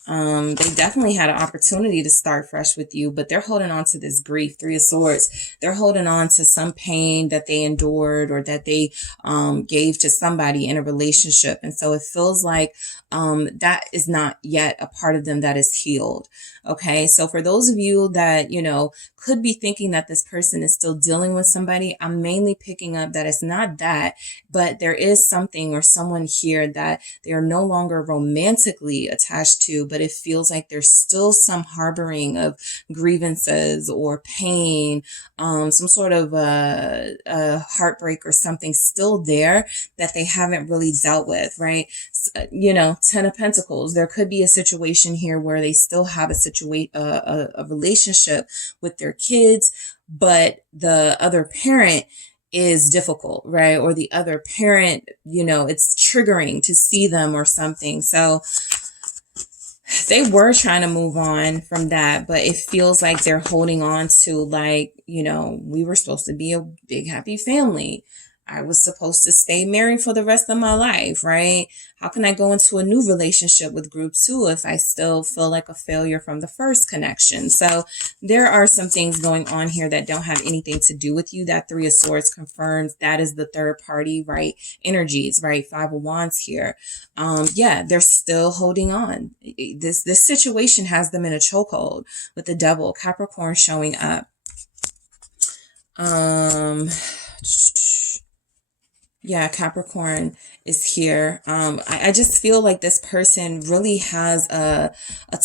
They definitely had an opportunity to start fresh with you, but they're holding on to this grief. 3 of Swords. They're holding on to some pain that they endured or that they gave to somebody in a relationship. And so it feels like that is not yet a part of them that is healed. Okay. So for those of you that, you know, could be thinking that this person is still dealing with somebody, I'm mainly picking up that it's not that, but there is something or someone here that they are no longer romantically attached to, but it feels like there's still some harboring of grievances or pain, some sort of heartbreak or something still there that they haven't really dealt with, right? You know, 10 of Pentacles. There could be a situation here where they still have a relationship with their kids, but the other parent is difficult, right? Or the other parent, you know, it's triggering to see them or something. So they were trying to move on from that, but it feels like they're holding on to, like, you know, we were supposed to be a big happy family. I was supposed to stay married for the rest of my life, right? How can I go into a new relationship with group 2 if I still feel like a failure from the first connection? So there are some things going on here that don't have anything to do with you. That 3 of Swords confirms that is the third party, right? Energies, right? 5 of Wands here. Yeah, they're still holding on. This situation has them in a chokehold with the Devil, Capricorn showing up. Yeah, Capricorn is here. I just feel like this person really has a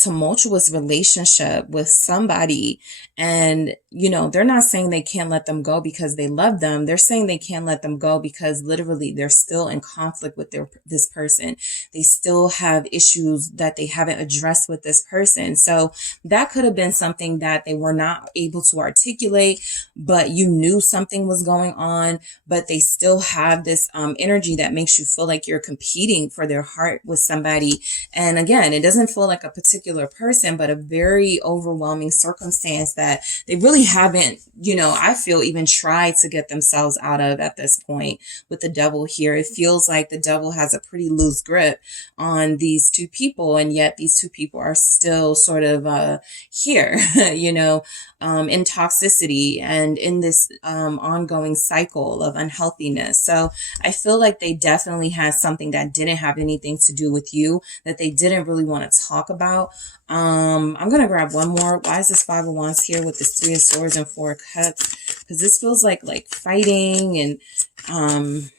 tumultuous relationship with somebody. And, you know, they're not saying they can't let them go because they love them. They're saying they can't let them go because literally they're still in conflict with this person. They still have issues that they haven't addressed with this person. So that could have been something that they were not able to articulate, but you knew something was going on, but they still have this energy that makes you feel like you're competing for their heart with somebody. And again, it doesn't feel like a particular person, but a very overwhelming circumstance that they really haven't, you know, I feel even tried to get themselves out of at this point with the Devil here. It feels like the Devil has a pretty loose grip on these 2 people. And yet these 2 people are still sort of here, you know, in toxicity and in this ongoing cycle of unhealthiness. So I feel like they definitely had something that didn't have anything to do with you, that they didn't really want to talk about. I'm going to grab one more. Why is this 5 of Wands here with this 3 of Swords and 4 of Cups? Because this feels like fighting and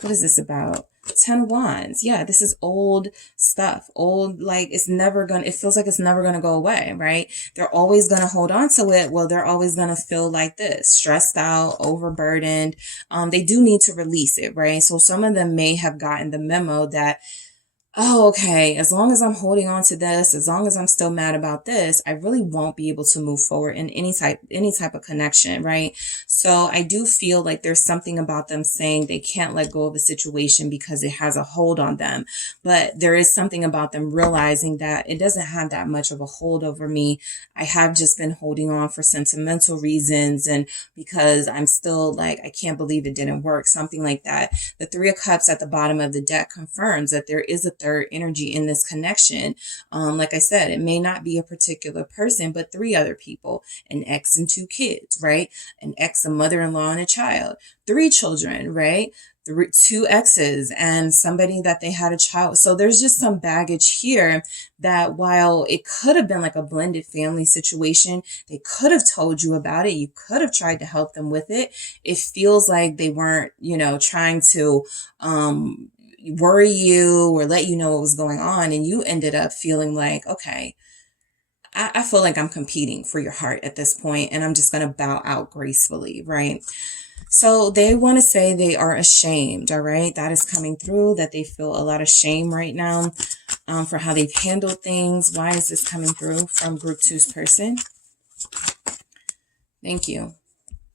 what is this about? 10 of Wands. Yeah, this is old stuff. Old, like it feels like it's never going to go away, right? They're always going to hold on to it. Well, they're always going to feel like this, stressed out, overburdened. They do need to release it, right? So some of them may have gotten the memo that oh, okay, as long as I'm holding on to this, as long as I'm still mad about this, I really won't be able to move forward in any type of connection, right? So I do feel like there's something about them saying they can't let go of a situation because it has a hold on them. But there is something about them realizing that it doesn't have that much of a hold over me. I have just been holding on for sentimental reasons and because I'm still like, I can't believe it didn't work, something like that. The Three of Cups at the bottom of the deck confirms that there is a third energy in this connection. Like I said, it may not be a particular person, but three other people, an ex and two kids, right? An ex, a mother-in-law and a child, three children, right? Two exes and somebody that they had a child. So there's just some baggage here that while it could have been like a blended family situation, they could have told you about it. You could have tried to help them with it. It feels like they weren't, trying to, worry you or let you know what was going on. And you ended up feeling like, okay, I feel like I'm competing for your heart at this point, and I'm just going to bow out gracefully, right? So they want to say they are ashamed, all right? That is coming through, that they feel a lot of shame right now for how they've handled things. Why is this coming through from Group 2's person? Thank you.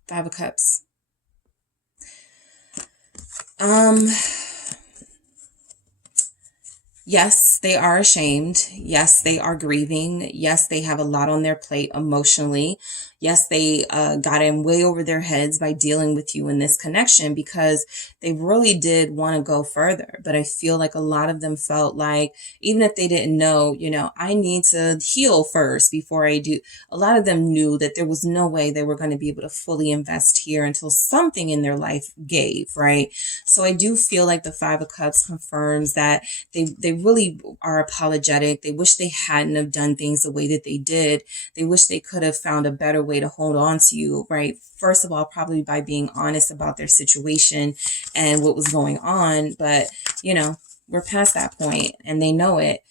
Five of Cups. Yes, they are ashamed. Yes, they are grieving. Yes, they have a lot on their plate emotionally. Yes, they got in way over their heads by dealing with you in this connection because they really did want to go further. But I feel like a lot of them felt like, even if they didn't know, I need to heal first before I do. A lot of them knew that there was no way they were going to be able to fully invest here until something in their life gave, right? So I do feel like the Five of Cups confirms that they really are apologetic. They wish they hadn't have done things the way that they did. They wish they could have found a better way to hold on to you, right? First of all, probably by being honest about their situation and what was going on. But, we're past that point and they know it.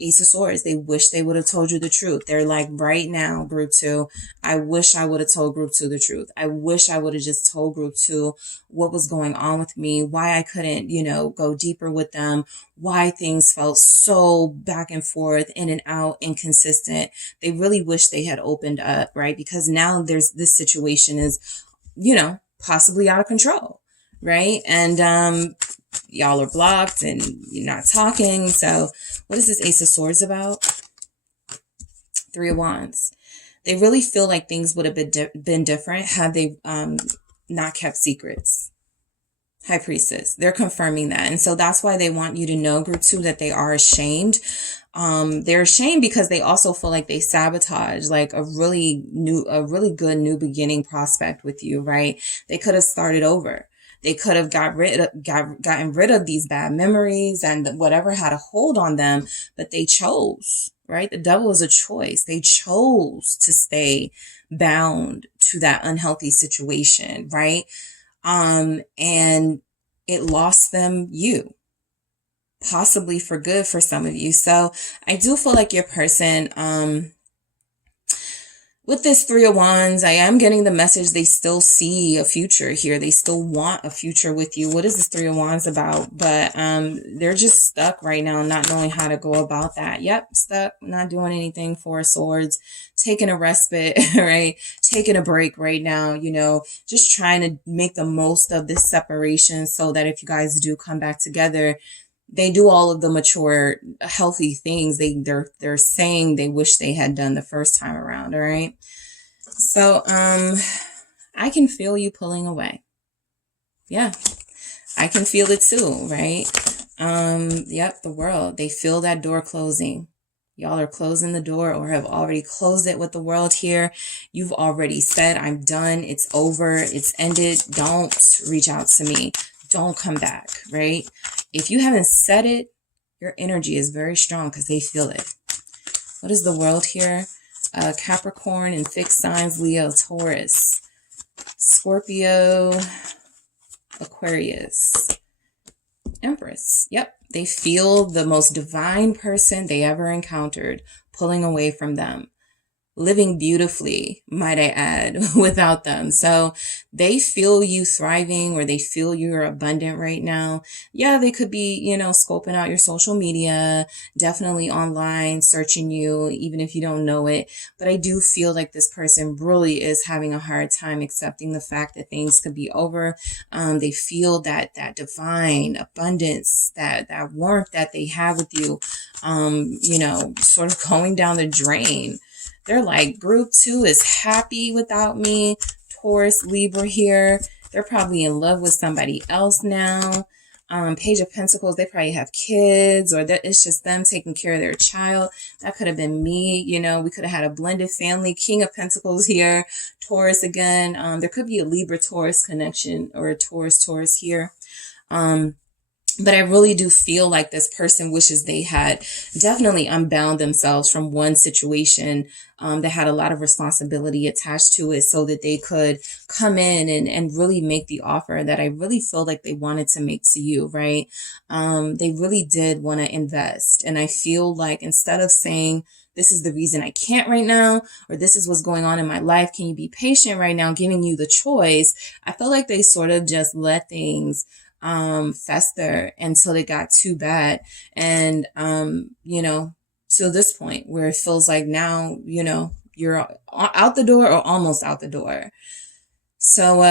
Ace of Swords, they wish they would have told you the truth. They're like, right now, Group 2, I wish I would have told Group 2 the truth. I wish I would have just told Group 2 what was going on with me, why I couldn't, go deeper with them, why things felt so back and forth, in and out, inconsistent. They really wish they had opened up, right? Because now this situation is, possibly out of control, right? And, y'all are blocked and you're not talking. So what is this Ace of Swords about? Three of Wands. They really feel like things would have been different had they not kept secrets. High Priestess. They're confirming that. And so that's why they want you to know, Group 2, that they are ashamed. They're ashamed because they also feel like they sabotage like a really good new beginning prospect with you, right? They could have started over. They could have gotten rid of these bad memories and whatever had a hold on them, but they chose, right? The Devil is a choice. They chose to stay bound to that unhealthy situation, right? And it lost them you, possibly for good for some of you. So I do feel like your person, with this Three of Wands, I am getting the message they still see a future here. They still want a future with you. What is this Three of Wands about? But they're just stuck right now, not knowing how to go about that. Yep, stuck, not doing anything. Four of Swords, taking a respite, right? Taking a break right now, just trying to make the most of this separation so that if you guys do come back together, they do all of the mature, healthy things they're saying they wish they had done the first time around, all right? So, I can feel you pulling away. Yeah, I can feel it too, right? Yep, the World. They feel that door closing. Y'all are closing the door or have already closed it with the World here. You've already said, I'm done. It's over. It's ended. Don't reach out to me. Don't come back, right? If you haven't said it, your energy is very strong because they feel it. What is the World here? Capricorn and fixed signs, Leo, Taurus, Scorpio, Aquarius, Empress. Yep, they feel the most divine person they ever encountered pulling away from them. living beautifully, might I add, without them. So they feel you thriving, or they feel you're abundant right now. Yeah, they could be, scoping out your social media, definitely online, searching you, even if you don't know it. But I do feel like this person really is having a hard time accepting the fact that things could be over. They feel that divine abundance, that warmth that they have with you, sort of going down the drain. They're like, group 2 is happy without me. Taurus, Libra here. They're probably in love with somebody else now. Page of Pentacles, they probably have kids, or that it's just them taking care of their child. That could have been me. We could have had a blended family. King of Pentacles here. Taurus again. There could be a Libra-Taurus connection, or a Taurus here. But I really do feel like this person wishes they had definitely unbound themselves from one situation that had a lot of responsibility attached to it, so that they could come in and really make the offer that I really feel like they wanted to make to you, right? They really did want to invest. And I feel like instead of saying, this is the reason I can't right now, or this is what's going on in my life, can you be patient right now, giving you the choice, I feel like they sort of just let things fester until it got too bad. And, to this point where it feels like now, you're out the door, or almost out the door. So,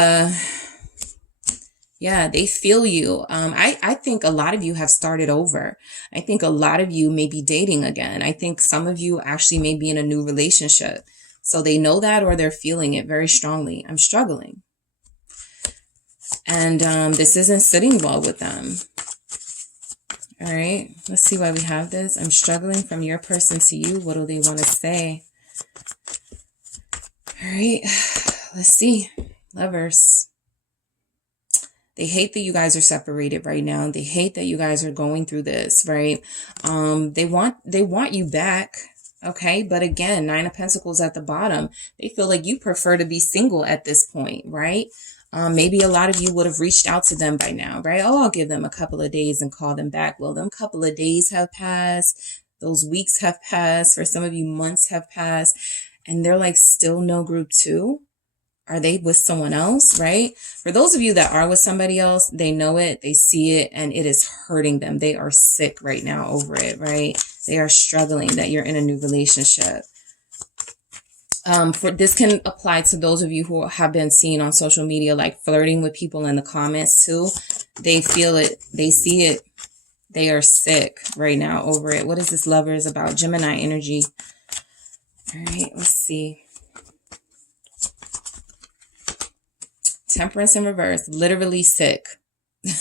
yeah, they feel you. I think a lot of you have started over. I think a lot of you may be dating again. I think some of you actually may be in a new relationship. So they know that, or they're feeling it very strongly. I'm struggling. And this isn't sitting well with them. All right, let's see why we have this. I'm struggling from your person to you. What do they want to say? All right, let's see. Lovers. They hate that you guys are separated right now. They hate that you guys are going through this, right? They want you back. Okay, but again, 9 of Pentacles at the bottom. They feel like you prefer to be single at this point, right? Maybe a lot of you would have reached out to them by now, right? Oh, I'll give them a couple of days and call them back. Well, them couple of days have passed. Those weeks have passed. For some of you, months have passed. And they're like, still no group 2? Are they with someone else, right? For those of you that are with somebody else, they know it, they see it, and it is hurting them. They are sick right now over it, right? They are struggling that you're in a new relationship. For this can apply to those of you who have been seen on social media, like flirting with people in the comments too. They feel it. They see it. They are sick right now over it. What is this Lovers about? Gemini energy. All right, let's see. Temperance in reverse. Literally sick.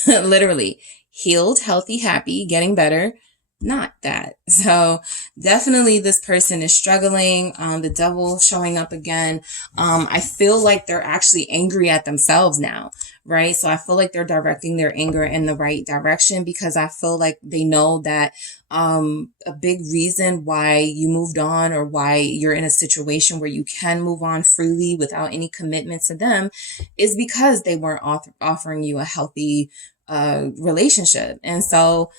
Literally. Healed, healthy, happy, getting better. Not that. So definitely this person is struggling. The devil showing up again. I feel like they're actually angry at themselves now, right? So I feel like they're directing their anger in the right direction, because I feel like they know that a big reason why you moved on, or why you're in a situation where you can move on freely without any commitment to them, is because they weren't offering you a healthy relationship. And so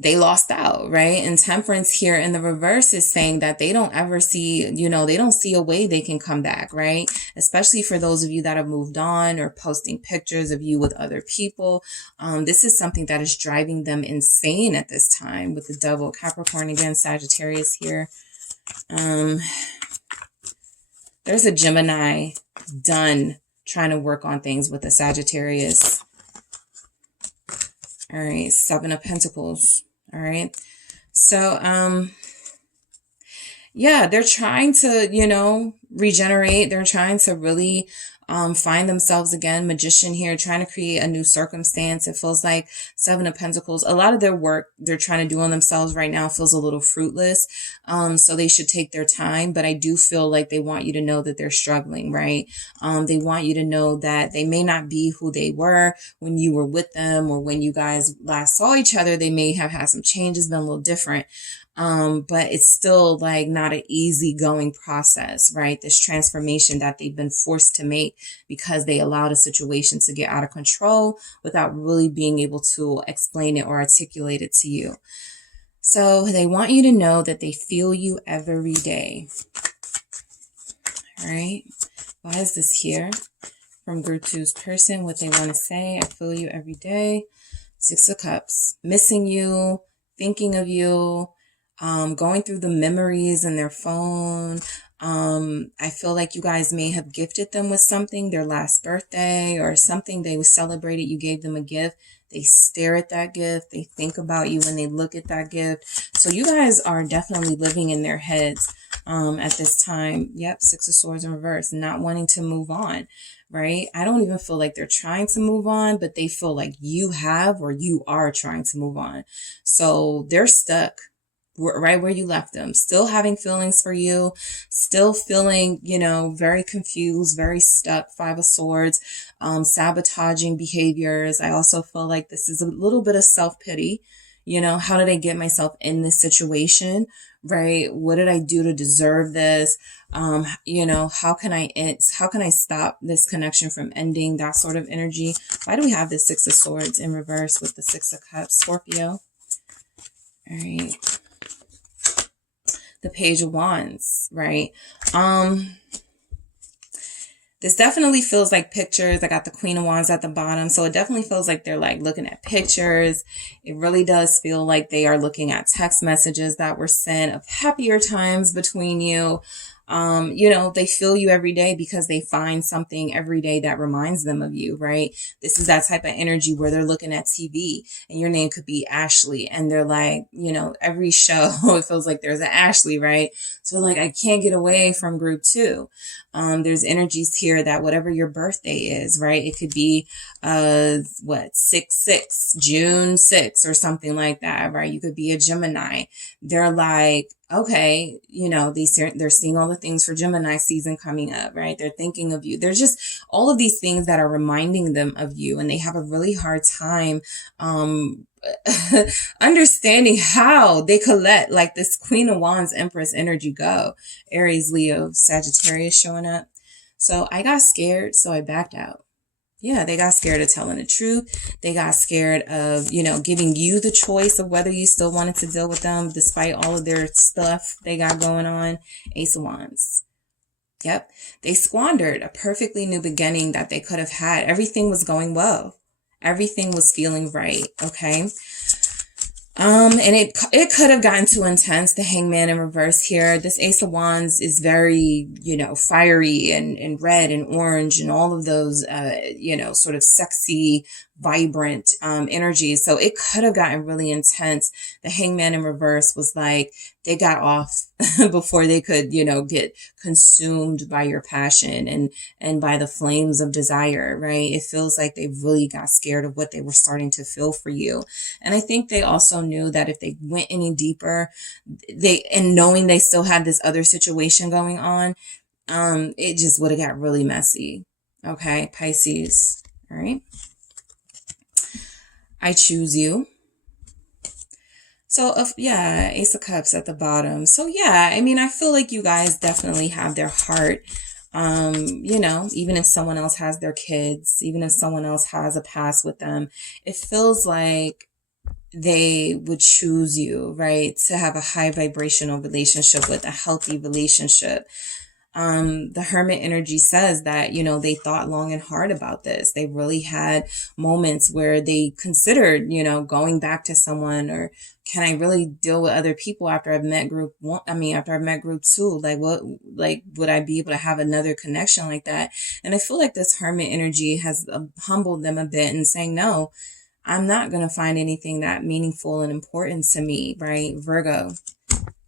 they lost out, right? And Temperance here in the reverse is saying that they don't ever see, they don't see a way they can come back, right? Especially for those of you that have moved on, or posting pictures of you with other people. This is something that is driving them insane at this time with the Devil. Capricorn again, Sagittarius here. There's a Gemini done trying to work on things with a Sagittarius. All right, 7 of Pentacles. All right. So, yeah, they're trying to, regenerate. They're trying to really find themselves again. Magician here, trying to create a new circumstance. It feels like 7 of Pentacles. A lot of their work they're trying to do on themselves right now feels a little fruitless. So they should take their time. But I do feel like they want you to know that they're struggling, right? They want you to know that they may not be who they were when you were with them, or when you guys last saw each other. They may have had some changes, been a little different. But it's still like not an easy going process, right? This transformation that they've been forced to make because they allowed a situation to get out of control without really being able to explain it or articulate it to you. So they want you to know that they feel you every day. All right. Why is this here? From group two's person, what they want to say. I feel you every day. 6 of Cups. Missing you, thinking of you, going through the memories in their phone. I feel like you guys may have gifted them with something, their last birthday or something they celebrated. You gave them a gift. They stare at that gift. They think about you when they look at that gift. So you guys are definitely living in their heads at this time. Yep, 6 of Swords in reverse, not wanting to move on, right? I don't even feel like they're trying to move on, but they feel like you have or you are trying to move on. So they're stuck right where you left them, still having feelings for you, still feeling, you know, very confused, very stuck. 5 of Swords, sabotaging behaviors. I also feel like this is a little bit of self-pity. You know, how did I get myself in this situation, right? What did I do to deserve this? You know, how can I stop this connection from ending? That sort of energy. Why do we have this 6 of Swords in reverse with the 6 of Cups? Scorpio. All right. The Page of Wands, right? This definitely feels like pictures. I got the Queen of Wands at the bottom. So it definitely feels like they're like looking at pictures. It really does feel like they are looking at text messages that were sent of happier times between you. You know, they feel you every day because they find something every day that reminds them of you, right? This is that type of energy where they're looking at TV and your name could be Ashley. And they're like, you know, every show, it feels like there's an Ashley, right? So like, I can't get away from group two. There's energies here that whatever your birthday is, right? It could be, 6/6, June 6 or something like that, right? You could be a Gemini. They're like, okay, you know, they're seeing all the things for Gemini season coming up, right? They're thinking of you. There's just all of these things that are reminding them of you, and they have a really hard time, understanding how they could let like this Queen of Wands Empress energy go. Aries, Leo, Sagittarius showing up. So I got scared, so I backed out. Yeah, they got scared of telling the truth. They got scared of, you know, giving you the choice of whether you still wanted to deal with them despite all of their stuff they got going on. Ace of Wands. Yep. They squandered a perfectly new beginning that they could have had. Everything was going well. Everything was feeling right. Okay. And it could have gotten too intense. The Hangman in reverse here. This Ace of Wands is very, you know, fiery and red and orange and all of those, you know, sort of sexy, vibrant, energies. So it could have gotten really intense. The Hangman in reverse was like, they got off before they could, you know, get consumed by your passion and by the flames of desire, right? It feels like they really got scared of what they were starting to feel for you. And I think they also knew that if they went any deeper, and knowing they still had this other situation going on, it just would have got really messy. Okay, Pisces. All right. I choose you. So, yeah, Ace of Cups at the bottom. So, yeah, I mean, I feel like you guys definitely have their heart. You know, even if someone else has their kids, even if someone else has a past with them, it feels like they would choose you, right? To have a high vibrational relationship with, a healthy relationship. The Hermit energy says that, you know, they thought long and hard about this. They really had moments where they considered, you know, going back to someone, or can I really deal with other people after I've met group one? I mean, after I've met group two, like would I be able to have another connection like that? And I feel like this Hermit energy has humbled them a bit and saying, no, I'm not going to find anything that meaningful and important to me, right? Virgo.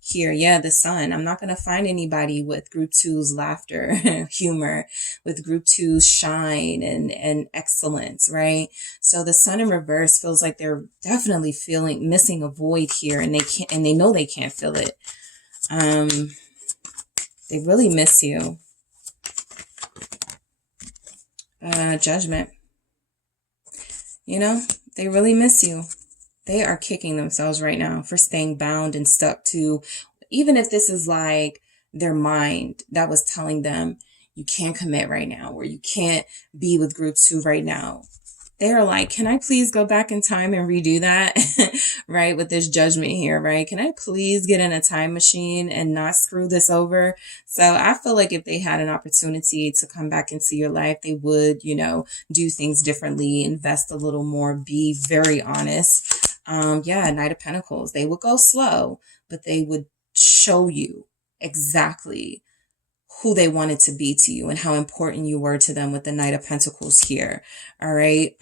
Here, yeah, the Sun. I'm not going to find anybody with group two's laughter, humor, with group two's shine and excellence, right? So the Sun in reverse feels like they're definitely missing a void here, and they know they can't fill it. They really miss you. Judgment. You know, they really miss you. They are kicking themselves right now for staying bound and stuck to, even if this is like their mind that was telling them, you can't commit right now, or you can't be with group two right now. They are like, can I please go back in time and redo that? Right? With this judgment here, right? Can I please get in a time machine and not screw this over? So I feel like if they had an opportunity to come back into your life, they would, you know, do things differently, invest a little more, be very honest. Yeah, Knight of Pentacles. They would go slow, but they would show you exactly who they wanted to be to you and how important you were to them with the Knight of Pentacles here. All right.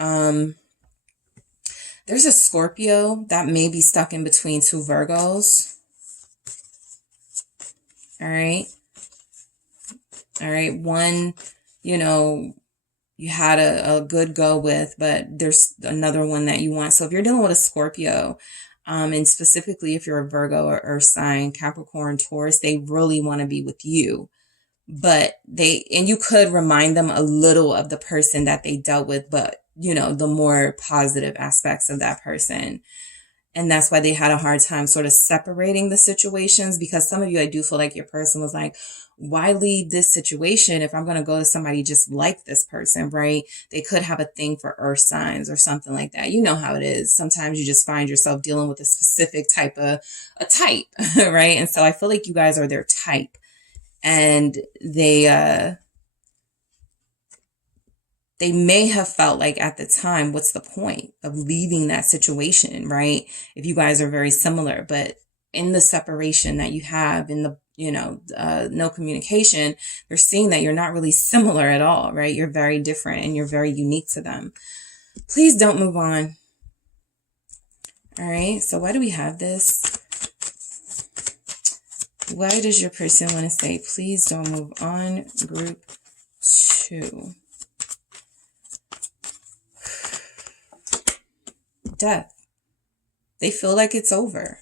There's a Scorpio that may be stuck in between two Virgos. All right. All right. One, you know, you had a good go with, but there's another one that you want. So if you're dealing with a Scorpio, and specifically if you're a Virgo or Earth sign, Capricorn, Taurus, they really want to be with you. But and you could remind them a little of the person that they dealt with, but you know, the more positive aspects of that person. And that's why they had a hard time sort of separating the situations, because some of you, I do feel like your person was like, why leave this situation if I'm going to go to somebody just like this person, right? They could have a thing for earth signs or something like that. You know how it is. Sometimes you just find yourself dealing with a specific type of a type, right? And so I feel like you guys are their type. And they may have felt like at the time, what's the point of leaving that situation, right? If you guys are very similar, but in the separation that you have, in the, you know, no communication, they're seeing that you're not really similar at all, right? You're very different and you're very unique to them. Please don't move on. All right. So why do we have this? Why does your person want to say, please don't move on? Group 2. Death. They feel like it's over.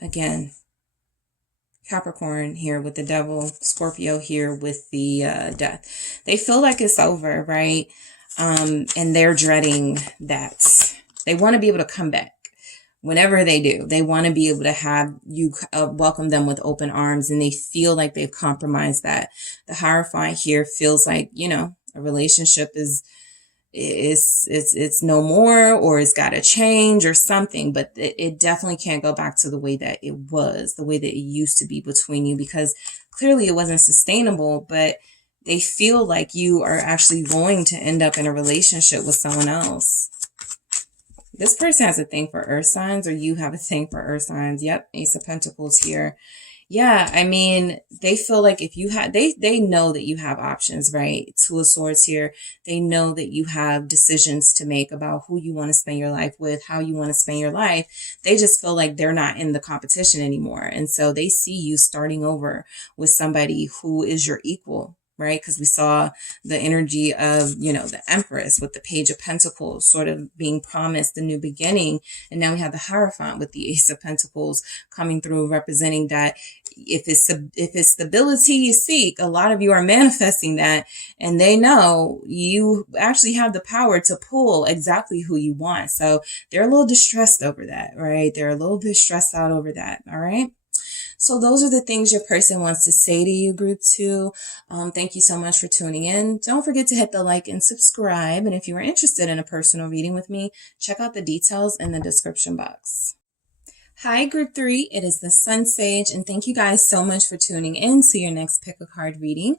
Again, Capricorn here with the devil, Scorpio here with the death. They feel like it's over, right? And they're dreading that. They want to be able to come back. Whenever they do, they want to be able to have you welcome them with open arms, and they feel like they've compromised that. The Hierophant here feels like, you know, a relationship it's no more, or it's got to change or something, but it definitely can't go back to the way that it was, the way that it used to be between you, because clearly it wasn't sustainable, but they feel like you are actually going to end up in a relationship with someone else. This person has a thing for earth signs, or you have a thing for earth signs. Yep. Ace of Pentacles here. Yeah. I mean, they feel like if you have, they know that you have options, right? Two of Swords here. They know that you have decisions to make about who you want to spend your life with, how you want to spend your life. They just feel like they're not in the competition anymore. And so they see you starting over with somebody who is your equal. Right? Because we saw the energy of, you know, the Empress with the Page of Pentacles sort of being promised a new beginning. And now we have the Hierophant with the Ace of Pentacles coming through, representing that if it's stability you seek, a lot of you are manifesting that, and they know you actually have the power to pull exactly who you want. So they're a little distressed over that, right? They're a little bit stressed out over that. All right. So those are the things your person wants to say to you, group 2. Thank you so much for tuning in. Don't forget to hit the like and subscribe. And if you are interested in a personal reading with me, check out the details in the description box. Hi, group 3. It is the SunSage, and thank you guys so much for tuning in to your next pick a card reading.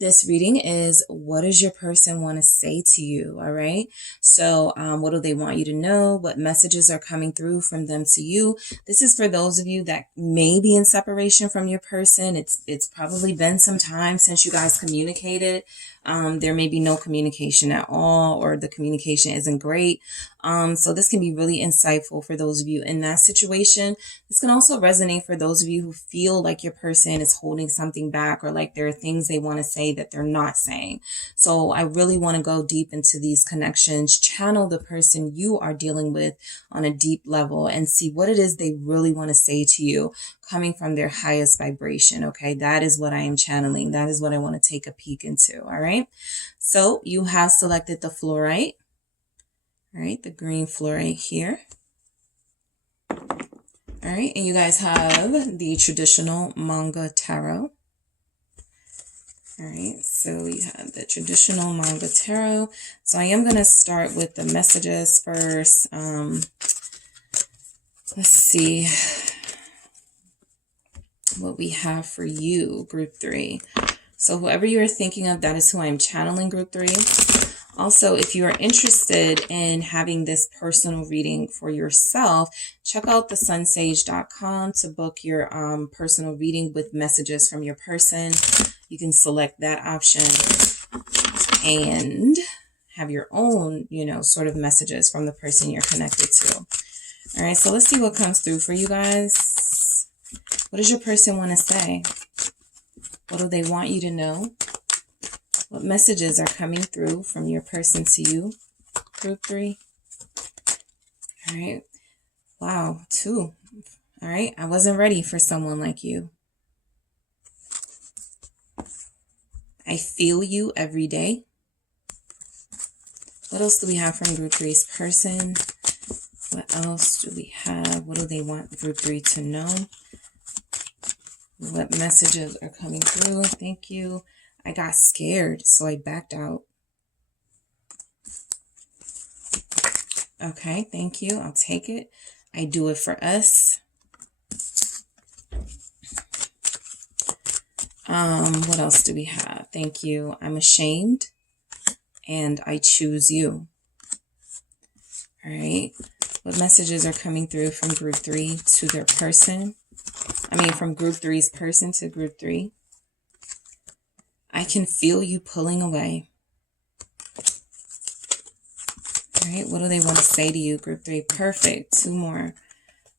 This reading is, what does your person want to say to you? All right. So what do they want you to know? What messages are coming through from them to you? This is for those of you that may be in separation from your person. It's probably been some time since you guys communicated. There may be no communication at all, or the communication isn't great. So this can be really insightful for those of you in that situation. This can also resonate for those of you who feel like your person is holding something back, or like there are things they want to say that they're not saying. So I really want to go deep into these connections, channel the person you are dealing with on a deep level, and see what it is they really want to say to you, coming from their highest vibration. Okay, that is what I am channeling. That is what I want to take a peek into. All right. So you have selected the fluorite. All right, the green fluorite here. All right, and you guys have the traditional manga tarot. All right, so we have the traditional manga tarot. So I am going to start with the messages first. Let's see what we have for you, group 3. So whoever you are thinking of, that is who I'm channeling, group 3. Also, if you are interested in having this personal reading for yourself, check out TheSunSage.com to book your personal reading with messages from your person. You can select that option and have your own, you know, sort of messages from the person you're connected to. All right, so let's see what comes through for you guys. What does your person want to say? What do they want you to know? What messages are coming through from your person to you, group 3? All right. Wow, 2. All right. I wasn't ready for someone like you. I feel you every day. What else do we have from group 3's person? What else do we have? What do they want group 3 to know? What messages are coming through? Thank you. I got scared, so I backed out. Okay, thank you. I'll take it. I do it for us. What else do we have? Thank you. I'm ashamed, and I choose you. All right. What messages are coming through from group 3 to their person? From group 3's person to group 3. I can feel you pulling away. All right, what do they want to say to you, group 3? Perfect. 2 more.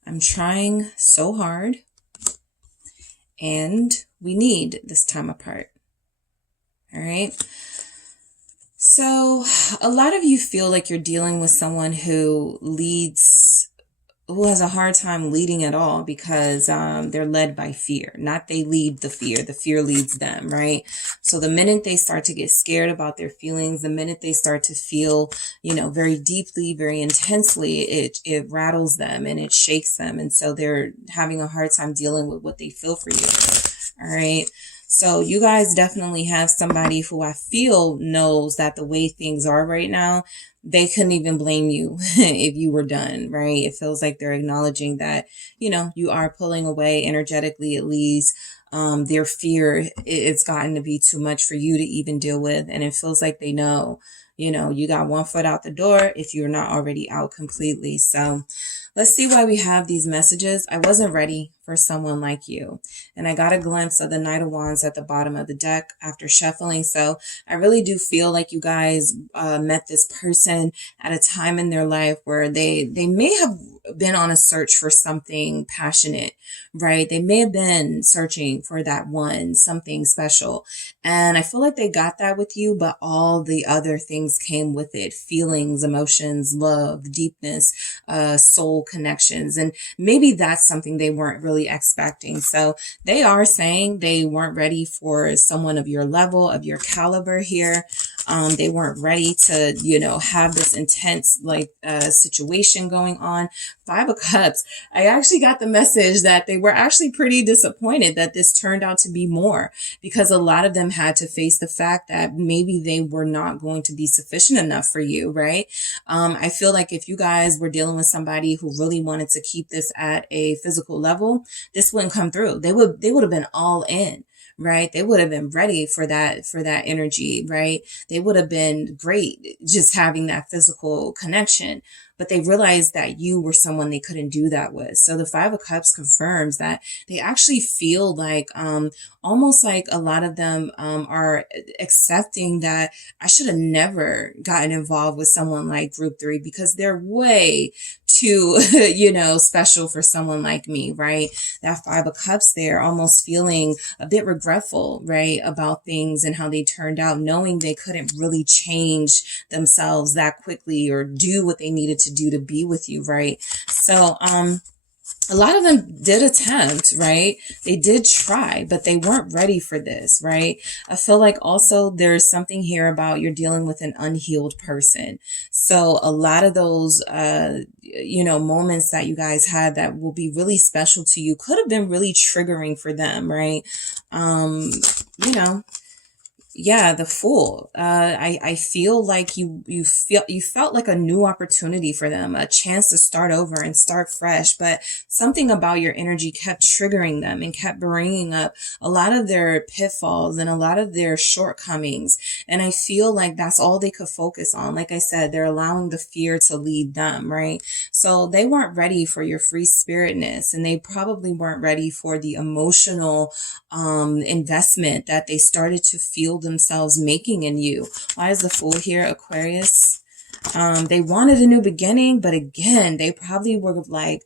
I'm trying so hard, and we need this time apart. All right. So a lot of you feel like you're dealing with someone who has a hard time leading at all because they're led by fear. Not they lead the fear leads them, right? So the minute they start to get scared about their feelings, the minute they start to feel, you know, very deeply, very intensely, it rattles them and it shakes them. And so they're having a hard time dealing with what they feel for you. All right. So you guys definitely have somebody who I feel knows that the way things are right now, they couldn't even blame you if you were done, right? It feels like they're acknowledging that, you know, you are pulling away energetically, at least. Their fear, it's gotten to be too much for you to even deal with. And it feels like they know, you know, you got 1 foot out the door if you're not already out completely. So let's see why we have these messages. I wasn't ready for someone like you. And I got a glimpse of the Knight of Wands at the bottom of the deck after shuffling. So I really do feel like you guys met this person at a time in their life where they may have been on a search for something passionate, right? They may have been searching for that one, something special. And I feel like they got that with you, but all the other things came with it. Feelings, emotions, love, deepness, soul connections. And maybe that's something they weren't really expecting. So they are saying they weren't ready for someone of your level, of your caliber here. They weren't ready to, you know, have this intense situation going on. 5 of Cups. I actually got the message that they were actually pretty disappointed that this turned out to be more, because a lot of them had to face the fact that maybe they were not going to be sufficient enough for you, right? I feel like if you guys were dealing with somebody who really wanted to keep this at a physical level, this wouldn't come through. They would have been all in. Right? They would have been ready for that energy, right? They would have been great just having that physical connection, but they realized that you were someone they couldn't do that with. So the 5 of Cups confirms that they actually feel like, almost like a lot of them, are accepting that I should have never gotten involved with someone like group 3 because they're way too, you know, special for someone like me, right? That 5 of Cups there, almost feeling a bit regretful, right, about things and how they turned out, knowing they couldn't really change themselves that quickly or do what they needed to do to be with you, right? So, a lot of them did attempt, right? They did try, but they weren't ready for this, right? I feel like also there's something here about you're dealing with an unhealed person. So a lot of those, you know, moments that you guys had that will be really special to you could have been really triggering for them, right? You know, Yeah, the Fool. I feel like you felt like a new opportunity for them, a chance to start over and start fresh. But something about your energy kept triggering them and kept bringing up a lot of their pitfalls and a lot of their shortcomings. And I feel like that's all they could focus on. Like I said, they're allowing the fear to lead them, right? So they weren't ready for your free spiritness, and they probably weren't ready for the emotional investment that they started to feel themselves making in you. Why is the Fool here, Aquarius? They wanted a new beginning, but again, they probably were like,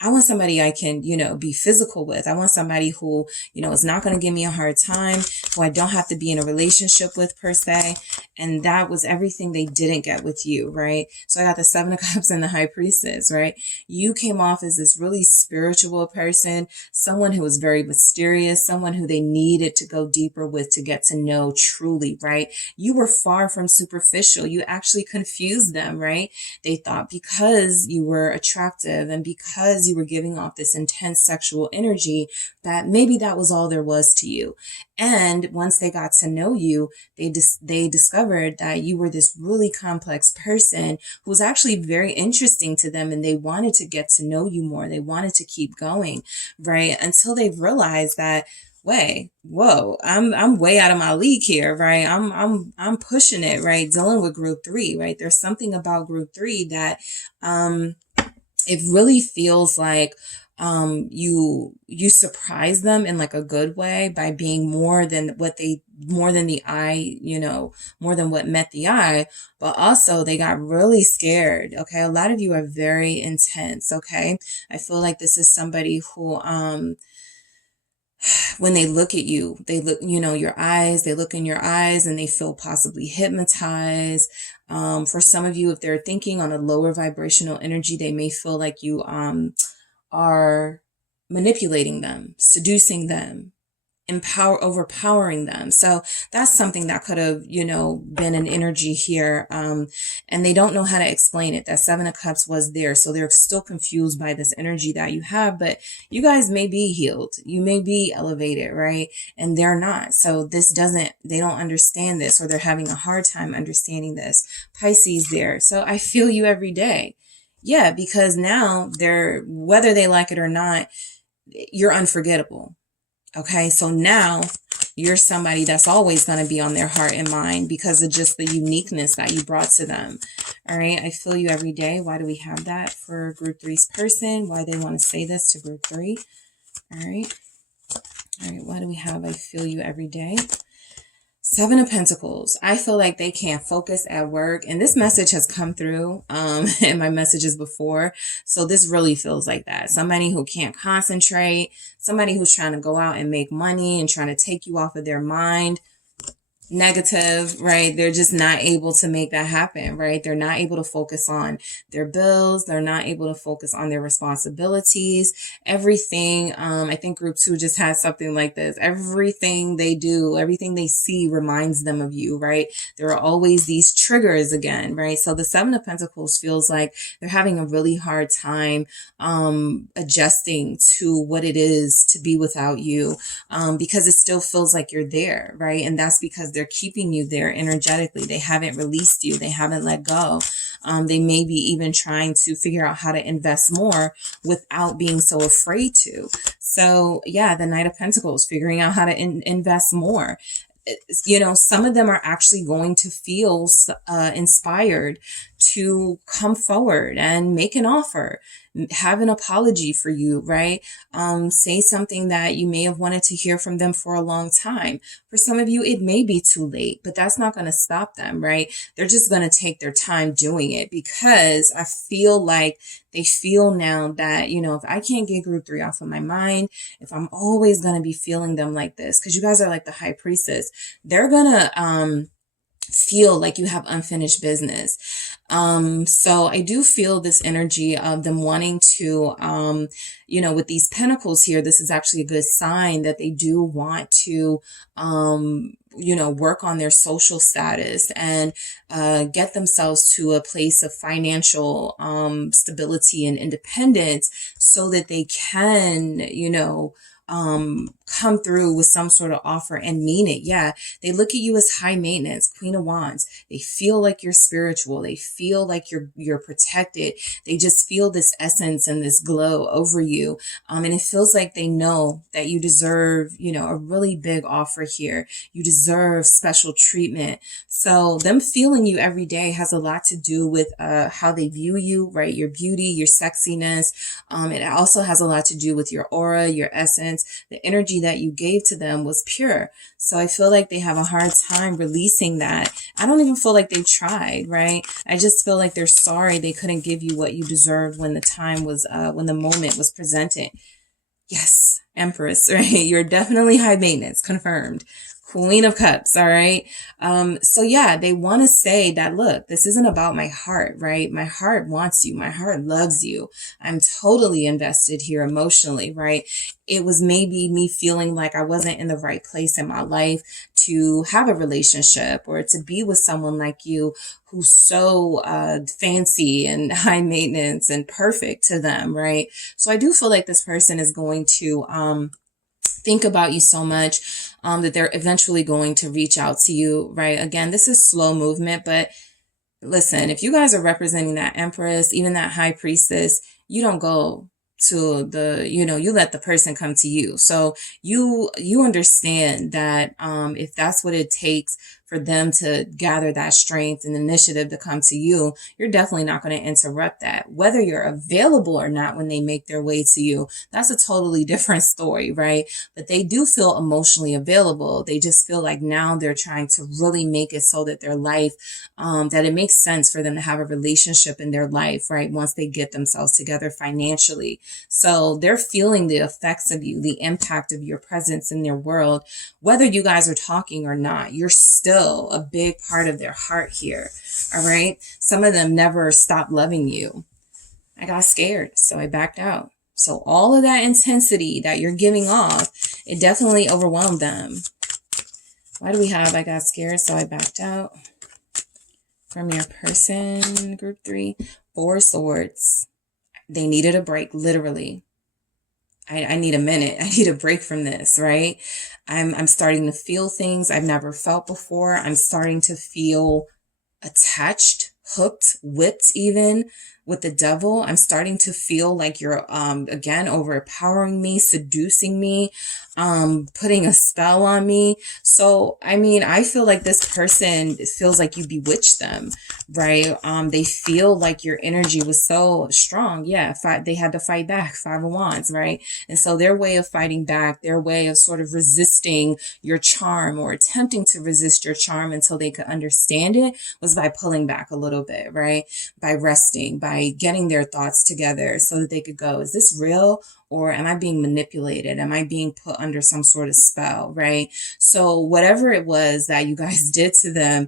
I want somebody I can, be physical with. I want somebody who, is not going to give me a hard time, who I don't have to be in a relationship with per se. And that was everything they didn't get with you, right? So I got the Seven of Cups and the High Priestess, right? You came off as this really spiritual person, someone who was very mysterious, someone who they needed to go deeper with to get to know truly, right? You were far from superficial. You actually confused them, right? They thought because you were attractive and because you were giving off this intense sexual energy that maybe that was all there was to you. And once they got to know you, they discovered that you were this really complex person who was actually very interesting to them, and they wanted to get to know you more. They wanted to keep going, right? Until they realized that, whoa, I'm way out of my league here, right? I'm pushing it, right? Dealing with group 3, right? There's something about group 3 that it really feels like you surprise them in like a good way by being more than the eye, more than what met the eye, but also they got really scared. Okay. A lot of you are very intense. Okay. I feel like this is somebody who, when they look at you, they look, your eyes, they look in your eyes and they feel possibly hypnotized. For some of you, if they're thinking on a lower vibrational energy, they may feel like you are manipulating them, seducing them, overpowering them. So that's something that could have, been an energy here. And they don't know how to explain it. That Seven of Cups was there. So they're still confused by this energy that you have, but you guys may be healed. You may be elevated, right? And they're not. So they don't understand this, or they're having a hard time understanding this. Pisces there. So I feel you every day. Yeah, because now whether they like it or not, you're unforgettable. Okay, so now you're somebody that's always going to be on their heart and mind because of just the uniqueness that you brought to them. All right, I feel you every day. Why do we have that for group 3's person? Why they want to say this to group 3? All right, why do we have I feel you every day? Seven of Pentacles. I feel like they can't focus at work. And this message has come through in my messages before. So this really feels like that. Somebody who can't concentrate. Somebody who's trying to go out and make money and trying to take you off of their mind. Negative, right? They're just not able to make that happen, right? They're not able to focus on their bills. They're not able to focus on their responsibilities. Everything, I think group 2 just has something like this. Everything they do, everything they see reminds them of you, right? There are always these triggers again, right? So the Seven of Pentacles feels like they're having a really hard time adjusting to what it is to be without you, because it still feels like you're there, right? And that's because they're keeping you there energetically. They haven't released you. They haven't let go. They may be even trying to figure out how to invest more without being so afraid to. So yeah, the Knight of Pentacles, figuring out how to invest more. Some of them are actually going to feel inspired to come forward and make an offer, have an apology for you, right? Say something that you may have wanted to hear from them for a long time. For some of you, it may be too late, but that's not going to stop them, right? They're just going to take their time doing it, because I feel like they feel now that, if I can't get group 3 off of my mind, if I'm always going to be feeling them like this, because you guys are like the High Priestess, they're going to feel like you have unfinished business. So I do feel this energy of them wanting to, with these pentacles here, this is actually a good sign that they do want to, work on their social status and get themselves to a place of financial stability and independence so that they can, come through with some sort of offer and mean it. Yeah, they look at you as high maintenance, Queen of Wands. They feel like you're spiritual. They feel like you're protected. They just feel this essence and this glow over you. And it feels like they know that you deserve, a really big offer here. You deserve special treatment. So them feeling you every day has a lot to do with how they view you, right? Your beauty, your sexiness. It also has a lot to do with your aura, your essence. The energy that you gave to them was pure. So I feel like they have a hard time releasing that. I don't even feel like they tried, right? I just feel like they're sorry they couldn't give you what you deserved when the time was, when the moment was presented. Yes, Empress, right? You're definitely high maintenance, confirmed. Queen of Cups, all right? So yeah, they want to say that, look, this isn't about my heart, right? My heart wants you. My heart loves you. I'm totally invested here emotionally, right? It was maybe me feeling like I wasn't in the right place in my life to have a relationship or to be with someone like you who's so fancy and high maintenance and perfect to them, right? So I do feel like this person is going to think about you so much that they're eventually going to reach out to you, right? Again, this is slow movement, but listen, if you guys are representing that Empress, even that High Priestess, you don't go to the, you let the person come to you. So you understand that if that's what it takes for them to gather that strength and initiative to come to you, you're definitely not going to interrupt that. Whether you're available or not when they make their way to you, that's a totally different story, right? But they do feel emotionally available. They just feel like now they're trying to really make it so that their life, that it makes sense for them to have a relationship in their life, right? Once they get themselves together financially. So they're feeling the effects of you, the impact of your presence in their world. Whether you guys are talking or not, you're still a big part of their heart here. All right. Some of them never stopped loving you. I got scared, so I backed out. So all of that intensity that you're giving off, it definitely overwhelmed them. Why do we have I got scared, so I backed out? From your person, group 3, 4 swords. They needed a break, literally. I need a minute. I need a break from this, right? I'm starting to feel things I've never felt before. I'm starting to feel attached, hooked, whipped even with the devil. I'm starting to feel like you're, again, overpowering me, seducing me, putting a spell on me. So, I mean, I feel like this person feels like you bewitched them, right? They feel like your energy was so strong. Yeah. They had to fight back, 5 of Wands, right? And so their way of fighting back, their way of sort of resisting your charm or attempting to resist your charm until they could understand it was by pulling back a little bit, right? By resting, by getting their thoughts together so that they could go, is this real? Or am I being manipulated? Am I being put under some sort of spell, right? So whatever it was that you guys did to them,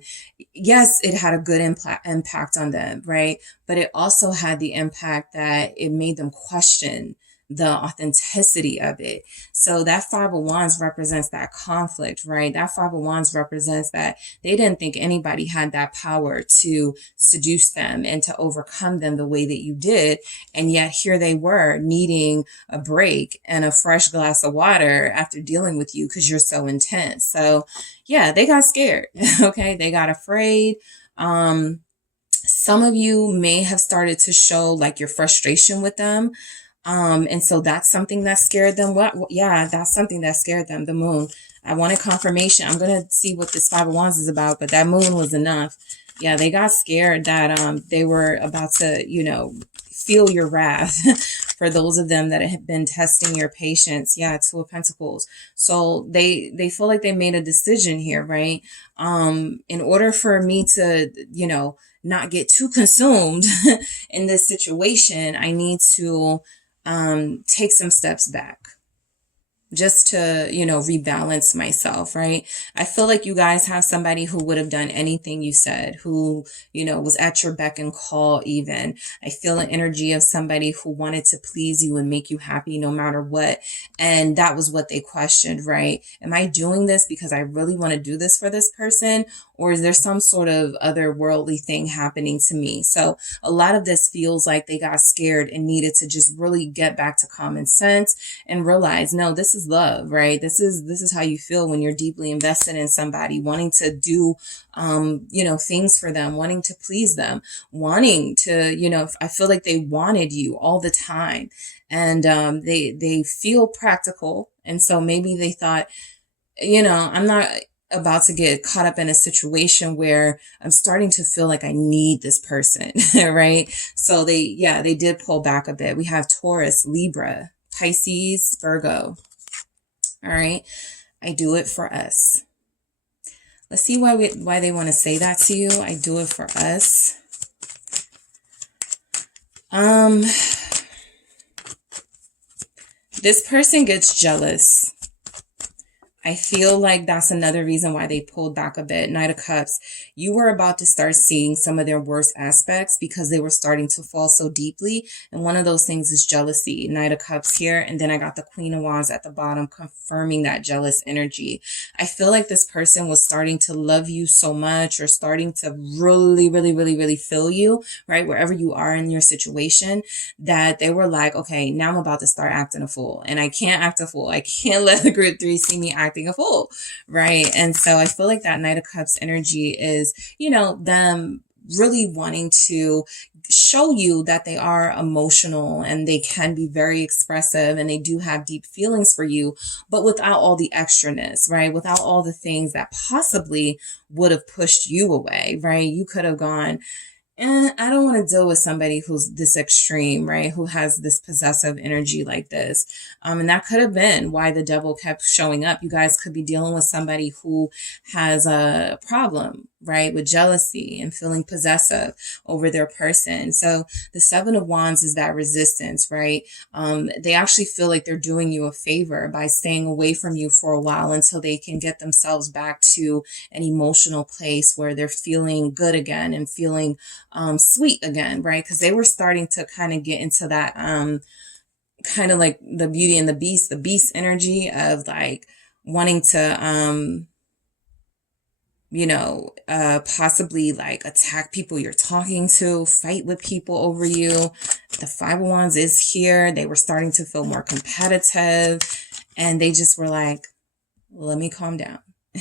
yes, it had a good impact on them, right? But it also had the impact that it made them question the authenticity of it. So that 5 of Wands represents that conflict, right? That 5 of Wands represents that they didn't think anybody had that power to seduce them and to overcome them the way that you did. And yet here they were needing a break and a fresh glass of water after dealing with you because you're so intense. So yeah, they got scared. Okay. They got afraid. Some of you may have started to show like your frustration with them. And so that's something that scared them. Yeah, that's something that scared them. The moon. I wanted confirmation. I'm going to see what this 5 of Wands is about, but that moon was enough. Yeah, they got scared that, they were about to, feel your wrath for those of them that have been testing your patience. Yeah, 2 of Pentacles. So they feel like they made a decision here, right? In order for me to, not get too consumed in this situation, I need to take some steps back just to, rebalance myself, right? I feel like you guys have somebody who would have done anything you said, who, was at your beck and call even. I feel an energy of somebody who wanted to please you and make you happy no matter what. And that was what they questioned, right? Am I doing this because I really want to do this for this person? Or is there some sort of otherworldly thing happening to me? So a lot of this feels like they got scared and needed to just really get back to common sense and realize, no, this is love, right? This is how you feel when you're deeply invested in somebody, wanting to do, things for them, wanting to please them, wanting to, I feel like they wanted you all the time, and they feel practical. And so maybe they thought, I'm not about to get caught up in a situation where I'm starting to feel like I need this person, right? So they did pull back a bit. We have Taurus, Libra, Pisces, Virgo. All right. I do it for us. Let's see why they want to say that to you. I do it for us. This person gets jealous. I feel like that's another reason why they pulled back a bit. Knight of Cups, you were about to start seeing some of their worst aspects because they were starting to fall so deeply. And one of those things is jealousy. Knight of Cups here. And then I got the Queen of Wands at the bottom confirming that jealous energy. I feel like this person was starting to love you so much, or starting to really, really, really, really feel you, right? Wherever you are in your situation, that they were like, okay, now I'm about to start acting a fool. And I can't act a fool. I can't let the group 3 see me acting a fool, right? And so I feel like that Knight of Cups energy is, them really wanting to show you that they are emotional and they can be very expressive and they do have deep feelings for you, but without all the extraness, right? Without all the things that possibly would have pushed you away, right? You could have gone, I don't want to deal with somebody who's this extreme, right? Who has this possessive energy like this. And that could have been why the devil kept showing up. You guys could be dealing with somebody who has a problem, right? With jealousy and feeling possessive over their person. So the 7 of Wands is that resistance, right? They actually feel like they're doing you a favor by staying away from you for a while until they can get themselves back to an emotional place where they're feeling good again and feeling sweet again, right? Because they were starting to kind of get into that kind of like the Beauty and the Beast energy of like wanting to possibly like attack people you're talking to, fight with people over you. The 5 of Wands is here. They were starting to feel more competitive, and they just were like, let me calm down.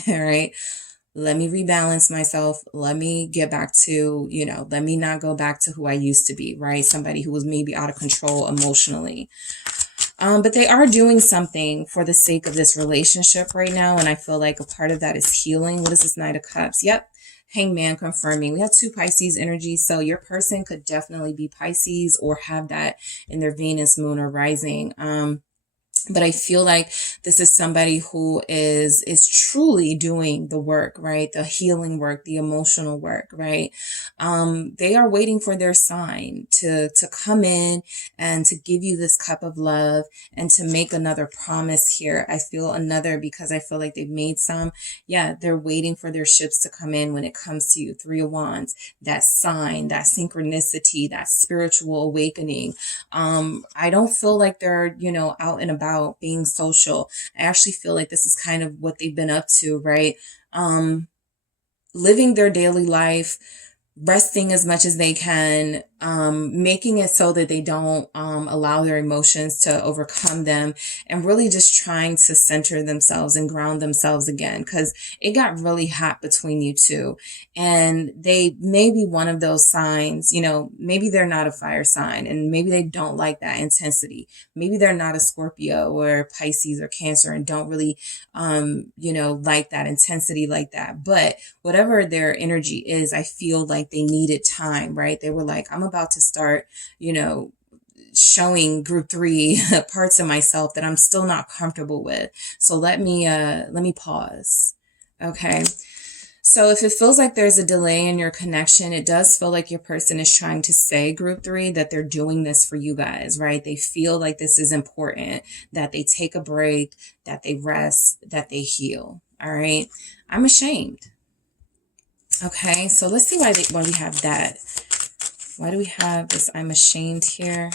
All right. Let me rebalance myself. Let me get back to, let me not go back to who I used to be, right? Somebody who was maybe out of control emotionally. But they are doing something for the sake of this relationship right now. And I feel like a part of that is healing. What is this Knight of Cups? Yep. Hangman confirming. We have 2 Pisces energy. So your person could definitely be Pisces or have that in their Venus, Moon, or rising. But I feel like this is somebody who is truly doing the work, right? The healing work, the emotional work, right? They are waiting for their sign to come in and to give you this cup of love and to make another promise here. I feel another, because I feel like they've made some. Yeah, they're waiting for their ships to come in when it comes to you. 3 of Wands, that sign, that synchronicity, that spiritual awakening. I don't feel like they're, out and about being social. I actually feel like this is kind of what they've been up to, right? Living their daily life, resting as much as they can, making it so that they don't allow their emotions to overcome them, and really just trying to center themselves and ground themselves again, because it got really hot between you two. And they may be one of those signs, maybe they're not a fire sign and maybe they don't like that intensity. Maybe they're not a Scorpio or Pisces or Cancer and don't really, like that intensity like that. But whatever their energy is, I feel like they needed time, right? They were like, I'm about to start, showing group 3 parts of myself that I'm still not comfortable with. So let me pause. Okay. So if it feels like there's a delay in your connection, it does feel like your person is trying to say, group 3, that they're doing this for you guys, right? They feel like this is important, that they take a break, that they rest, that they heal. All right. I'm ashamed. Okay. So let's see why we have that. Why do we have this I'm ashamed here?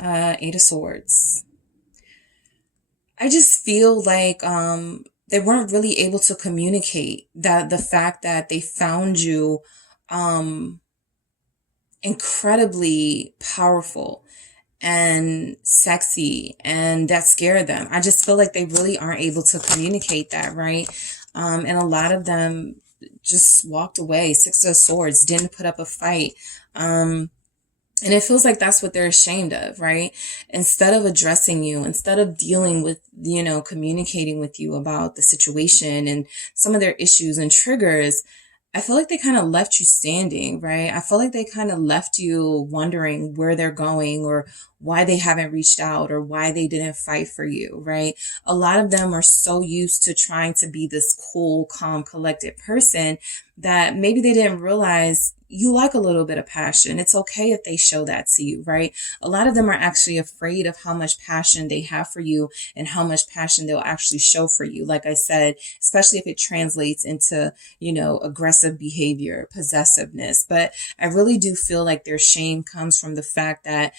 8 of Swords. I just feel like they weren't really able to communicate that the fact that they found you incredibly powerful and sexy, and that scared them. I just feel like they really aren't able to communicate that, right? And a lot of them just walked away. Six of Swords, didn't put up a fight. And it feels like that's what they're ashamed of, right? Instead of addressing you, instead of dealing with, communicating with you about the situation and some of their issues and triggers, I feel like they kind of left you standing, right? I feel like they kind of left you wondering where they're going or why they haven't reached out or why they didn't fight for you, right? A lot of them are so used to trying to be this cool, calm, collected person that maybe they didn't realize you like a little bit of passion. It's okay if they show that to you, right? A lot of them are actually afraid of how much passion they have for you and how much passion they'll actually show for you. Like I said, especially if it translates into, aggressive behavior, possessiveness. But I really do feel like their shame comes from the fact that,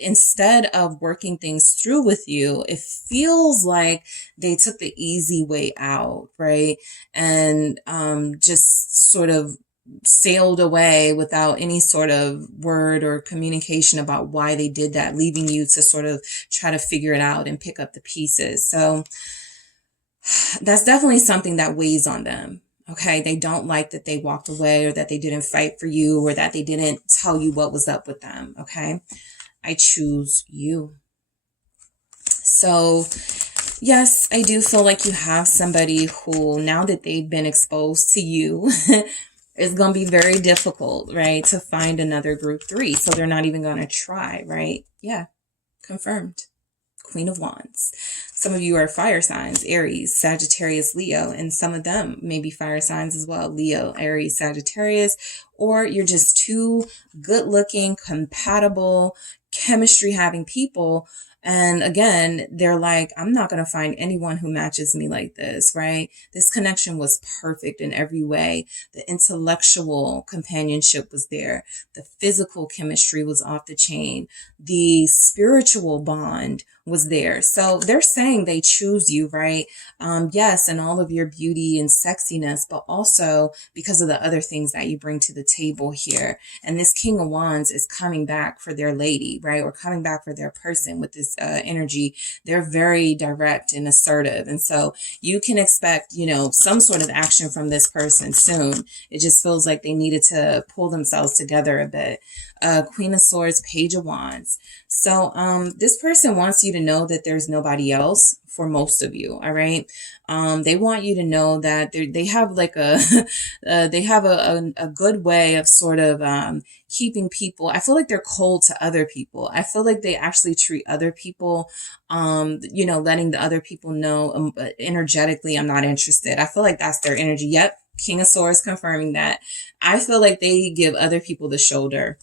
instead of working things through with you, it feels like they took the easy way out, right? And just sort of sailed away without any sort of word or communication about why they did that, leaving you to sort of try to figure it out and pick up the pieces. So that's definitely something that weighs on them. Okay, they don't like that they walked away or that they didn't fight for you or that they didn't tell you what was up with them. Okay, I choose you. So yes, I do feel like you have somebody who, now that they've been exposed to you, it's going to be very difficult, right, to find another group 3. So they're not even going to try, right? Yeah, confirmed. Queen of Wands. Some of you are fire signs, Aries, Sagittarius, Leo, and some of them may be fire signs as well, Leo, Aries, Sagittarius, or you're just two good-looking, compatible, chemistry-having people. And again, they're like, I'm not going to find anyone who matches me like this, right? This connection was perfect in every way. The intellectual companionship was there. The physical chemistry was off the chain. The spiritual bond was there. So they're saying they choose you, right? Yes, and all of your beauty and sexiness, but also because of the other things that you bring to the table here. And this King of Wands is coming back for their lady, right? Or coming back for their person with this energy. They're very direct and assertive. And so you can expect, some sort of action from this person soon. It just feels like they needed to pull themselves together a bit. Queen of Swords, Page of Wands. So this person wants you to know that there's nobody else for most of you. All right. They want you to know that they have like they have a good way of sort of keeping people. I feel like they're cold to other people. I feel like they actually treat other people, letting the other people know energetically, I'm not interested. I feel like that's their energy. Yep. King of Swords confirming that. I feel like they give other people the shoulder.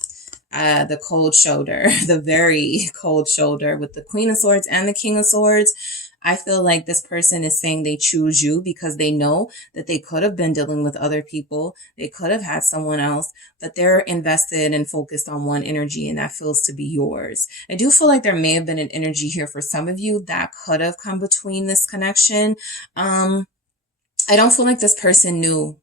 The cold shoulder, the very cold shoulder with the Queen of Swords and the King of Swords. I feel like this person is saying they choose you because they know that they could have been dealing with other people. They could have had someone else, but they're invested and focused on one energy, and that feels to be yours. I do feel like there may have been an energy here for some of you that could have come between this connection. I don't feel like this person knew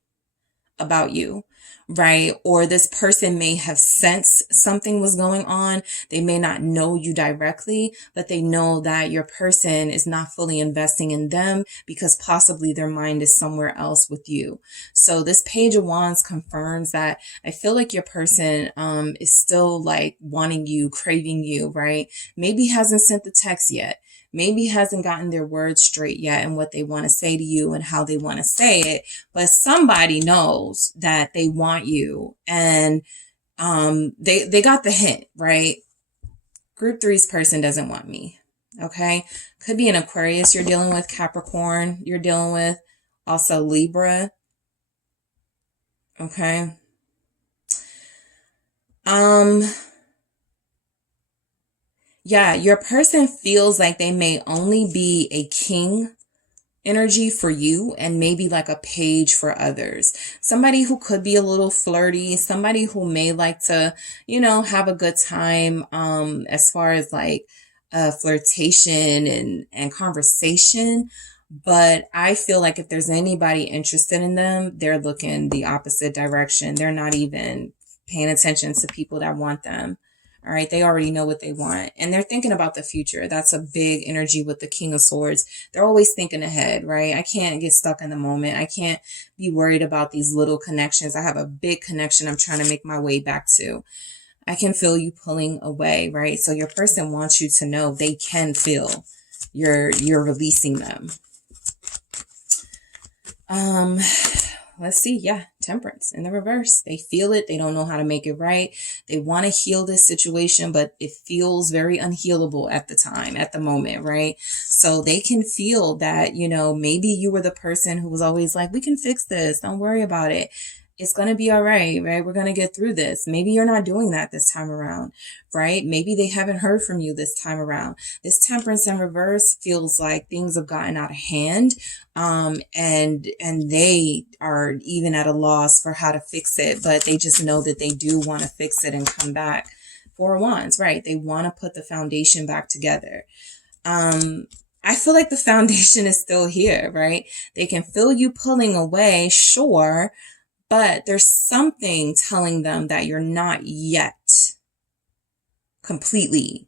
about you, right? Or this person may have sensed something was going on. They may not know you directly, but they know that your person is not fully investing in them because possibly their mind is somewhere else with you. So this Page of Wands confirms that I feel like your person is still like wanting you, craving you, right? Maybe hasn't sent the text yet. Maybe hasn't gotten their words straight yet and what they want to say to you and how they want to say it, but somebody knows that they want you, and they got the hint, right? Group 3's person doesn't want me. Okay. Could be an Aquarius you're dealing with, Capricorn you're dealing with, also Libra. Okay. Yeah, your person feels like they may only be a king energy for you and maybe like a page for others. Somebody who could be a little flirty, somebody who may like to, have a good time as far as like flirtation and conversation. But I feel like if there's anybody interested in them, they're looking the opposite direction. They're not even paying attention to people that want them. All right. They already know what they want and they're thinking about the future. That's a big energy with the King of Swords. They're always thinking ahead, right? I can't get stuck in the moment. I can't be worried about these little connections. I have a big connection I'm trying to make my way back to. I can feel you pulling away, right? So your person wants you to know they can feel you're releasing them. Let's see. Yeah. Temperance in the reverse. They feel it. They don't know how to make it right. They want to heal this situation, but it feels very unhealable at the time, at the moment, right? So they can feel that, you know, maybe you were the person who was always like, we can fix this. Don't worry about it. It's going to be all right, right? We're going to get through this. Maybe you're not doing that this time around, right? Maybe they haven't heard from you this time around. This temperance in reverse feels like things have gotten out of hand. And they are even at a loss for how to fix it, but they just know that they do want to fix it and come back. Four of Wands, right? They want to put the foundation back together. I feel like the foundation is still here, right? They can feel you pulling away, sure, but there's something telling them that you're not yet completely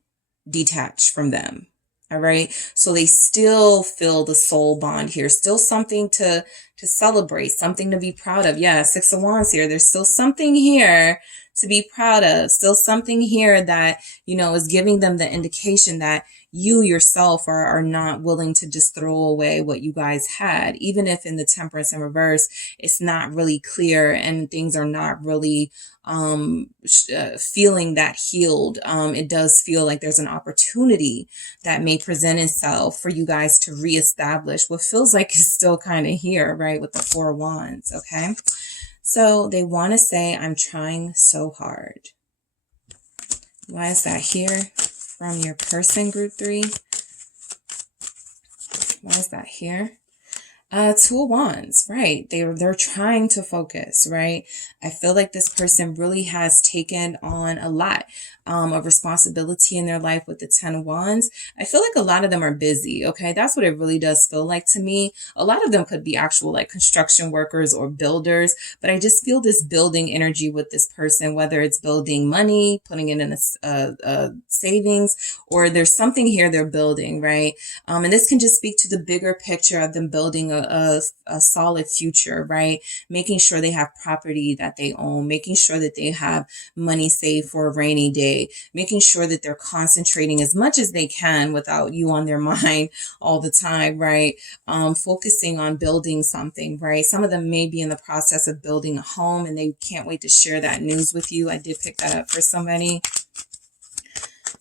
detached from them. All right. So they still feel the soul bond here. Still something to celebrate, something to be proud of. Yeah. Six of Wands here. There's still something here to be proud of. Still something here that, you know, is giving them the indication that you yourself are not willing to just throw away what you guys had. Even if in the temperance in reverse, it's not really clear and things are not really feeling that healed. It does feel like there's an opportunity that may present itself for you guys to reestablish what feels like is still kind of here, right? With the Four of Wands. Okay. So they want to say, I'm trying so hard. Why is that here? From your person, group 3. Why is that here? Two of Wands, right? They're trying to focus, right? I feel like this person really has taken on a lot of responsibility in their life with the 10 of Wands. I feel like a lot of them are busy, okay? That's what it really does feel like to me. A lot of them could be actual like construction workers or builders, but I just feel this building energy with this person, whether it's building money, putting it in a savings, or there's something here they're building, right? And this can just speak to the bigger picture of them building a solid future, right? Making sure they have property that they own, making sure that they have money saved for a rainy day, making sure that they're concentrating as much as they can without you on their mind all the time, right? Focusing on building something, right? Some of them may be in the process of building a home and they can't wait to share that news with you. I did pick that up for somebody.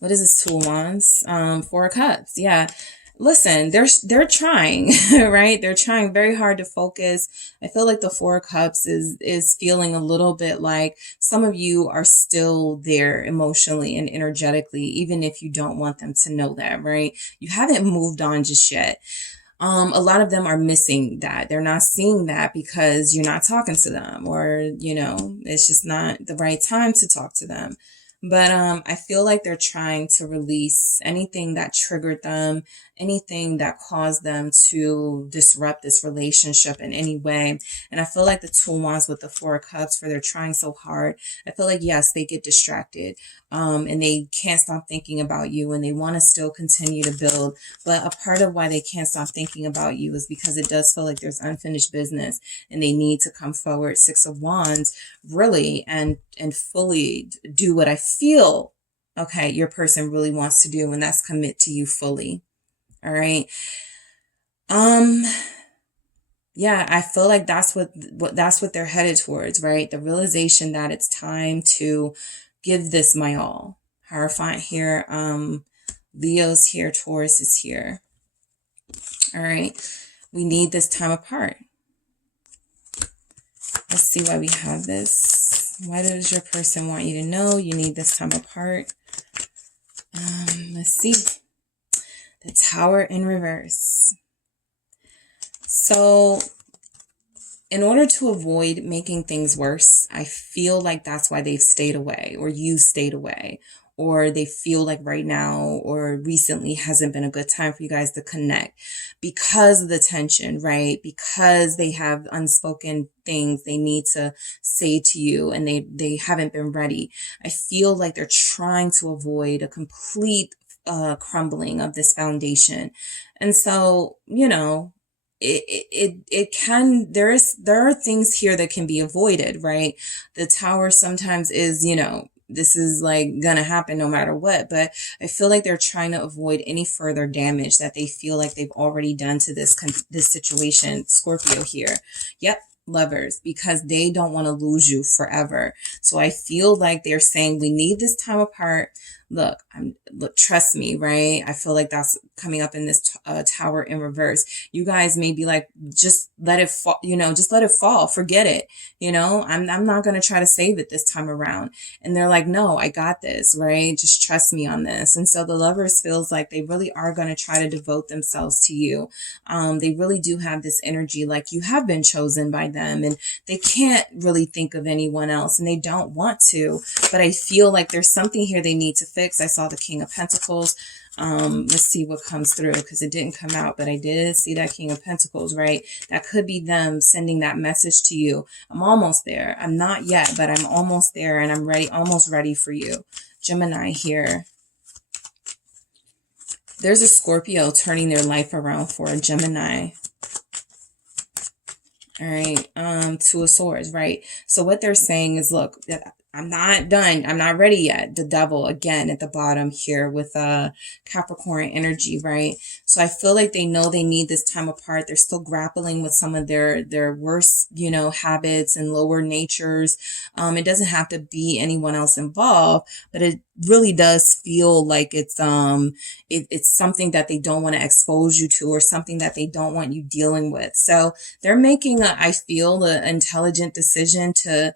What is this? Two of Wands? Four of Cups. Yeah. Listen, they're trying, right? They're trying very hard to focus. I feel like the Four of Cups is feeling a little bit like some of you are still there emotionally and energetically, even if you don't want them to know that, right? You haven't moved on just yet. A lot of them are missing that. They're not seeing that because you're not talking to them, or, you know, it's just not the right time to talk to them. But I feel like they're trying to release anything that triggered them, anything that caused them to disrupt this relationship in any way. And I feel like the Two of Wands with the Four of Cups, for they're trying so hard. I feel like, yes, they get distracted and they can't stop thinking about you and they want to still continue to build. But a part of why they can't stop thinking about you is because it does feel like there's unfinished business and they need to come forward, Six of Wands, really, and fully do what I feel, okay, your person really wants to do, and that's commit to you fully. All right. Yeah, I feel like that's what they're headed towards, right? The realization that it's time to give this my all. Hierophant here, Leo's here, Taurus is here. All right. We need this time apart. Let's see why we have this. Why does your person want you to know you need this time apart? Let's see. The Tower in reverse. So in order to avoid making things worse, I feel like that's why they've stayed away, or you stayed away, or they feel like right now or recently hasn't been a good time for you guys to connect because of the tension, right? Because they have unspoken things they need to say to you and they haven't been ready. I feel like they're trying to avoid a complete crumbling of this foundation. And so, you know, it can, there are things here that can be avoided, right? The Tower sometimes is, you know, this is like gonna happen no matter what, but I feel like they're trying to avoid any further damage that they feel like they've already done to this situation, Scorpio here. Yep. Lovers, because they don't want to lose you forever. So I feel like they're saying we need this time apart. Look, trust me, right? I feel like that's coming up in this Tower in reverse. You guys may be like, just let it fall, you know, just let it fall. Forget it. You know, I'm not going to try to save it this time around. And they're like, no, I got this, right? Just trust me on this. And so the Lovers feels like they really are going to try to devote themselves to you. They really do have this energy like you have been chosen by them and they can't really think of anyone else and they don't want to, but I feel like there's something here they need to fix. I saw the King of Pentacles. Let's see what comes through because it didn't come out, but I did see that King of Pentacles, right? That could be them sending that message to you. I'm almost there. I'm not yet, but I'm almost there and I'm ready, almost ready for you. Gemini here. There's a Scorpio turning their life around for a Gemini. All right. Two of Swords, right? So what they're saying is, look, I'm not done. I'm not ready yet. The Devil again at the bottom here with Capricorn energy, right? So I feel like they know they need this time apart. They're still grappling with some of their worst, you know, habits and lower natures. It doesn't have to be anyone else involved, but it really does feel like it's something that they don't want to expose you to or something that they don't want you dealing with. So they're making I feel an intelligent decision to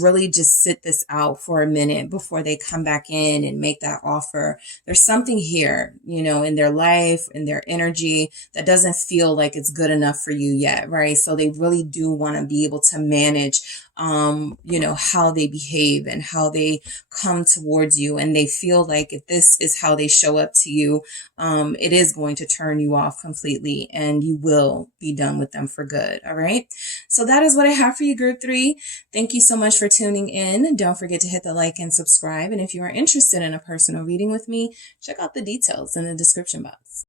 really just sit this out for a minute before they come back in and make that offer. There's something here, you know, in their life, in their energy that doesn't feel like it's good enough for you yet, right? So they really do want to be able to manage, you know, how they behave and how they come towards you. And they feel like if this is how they show up to you, it is going to turn you off completely and you will be done with them for good. All right. So that is what I have for you, Group 3. Thank you so much for tuning in. Don't forget to hit the like and subscribe. And if you are interested in a personal reading with me, check out the details in the description box.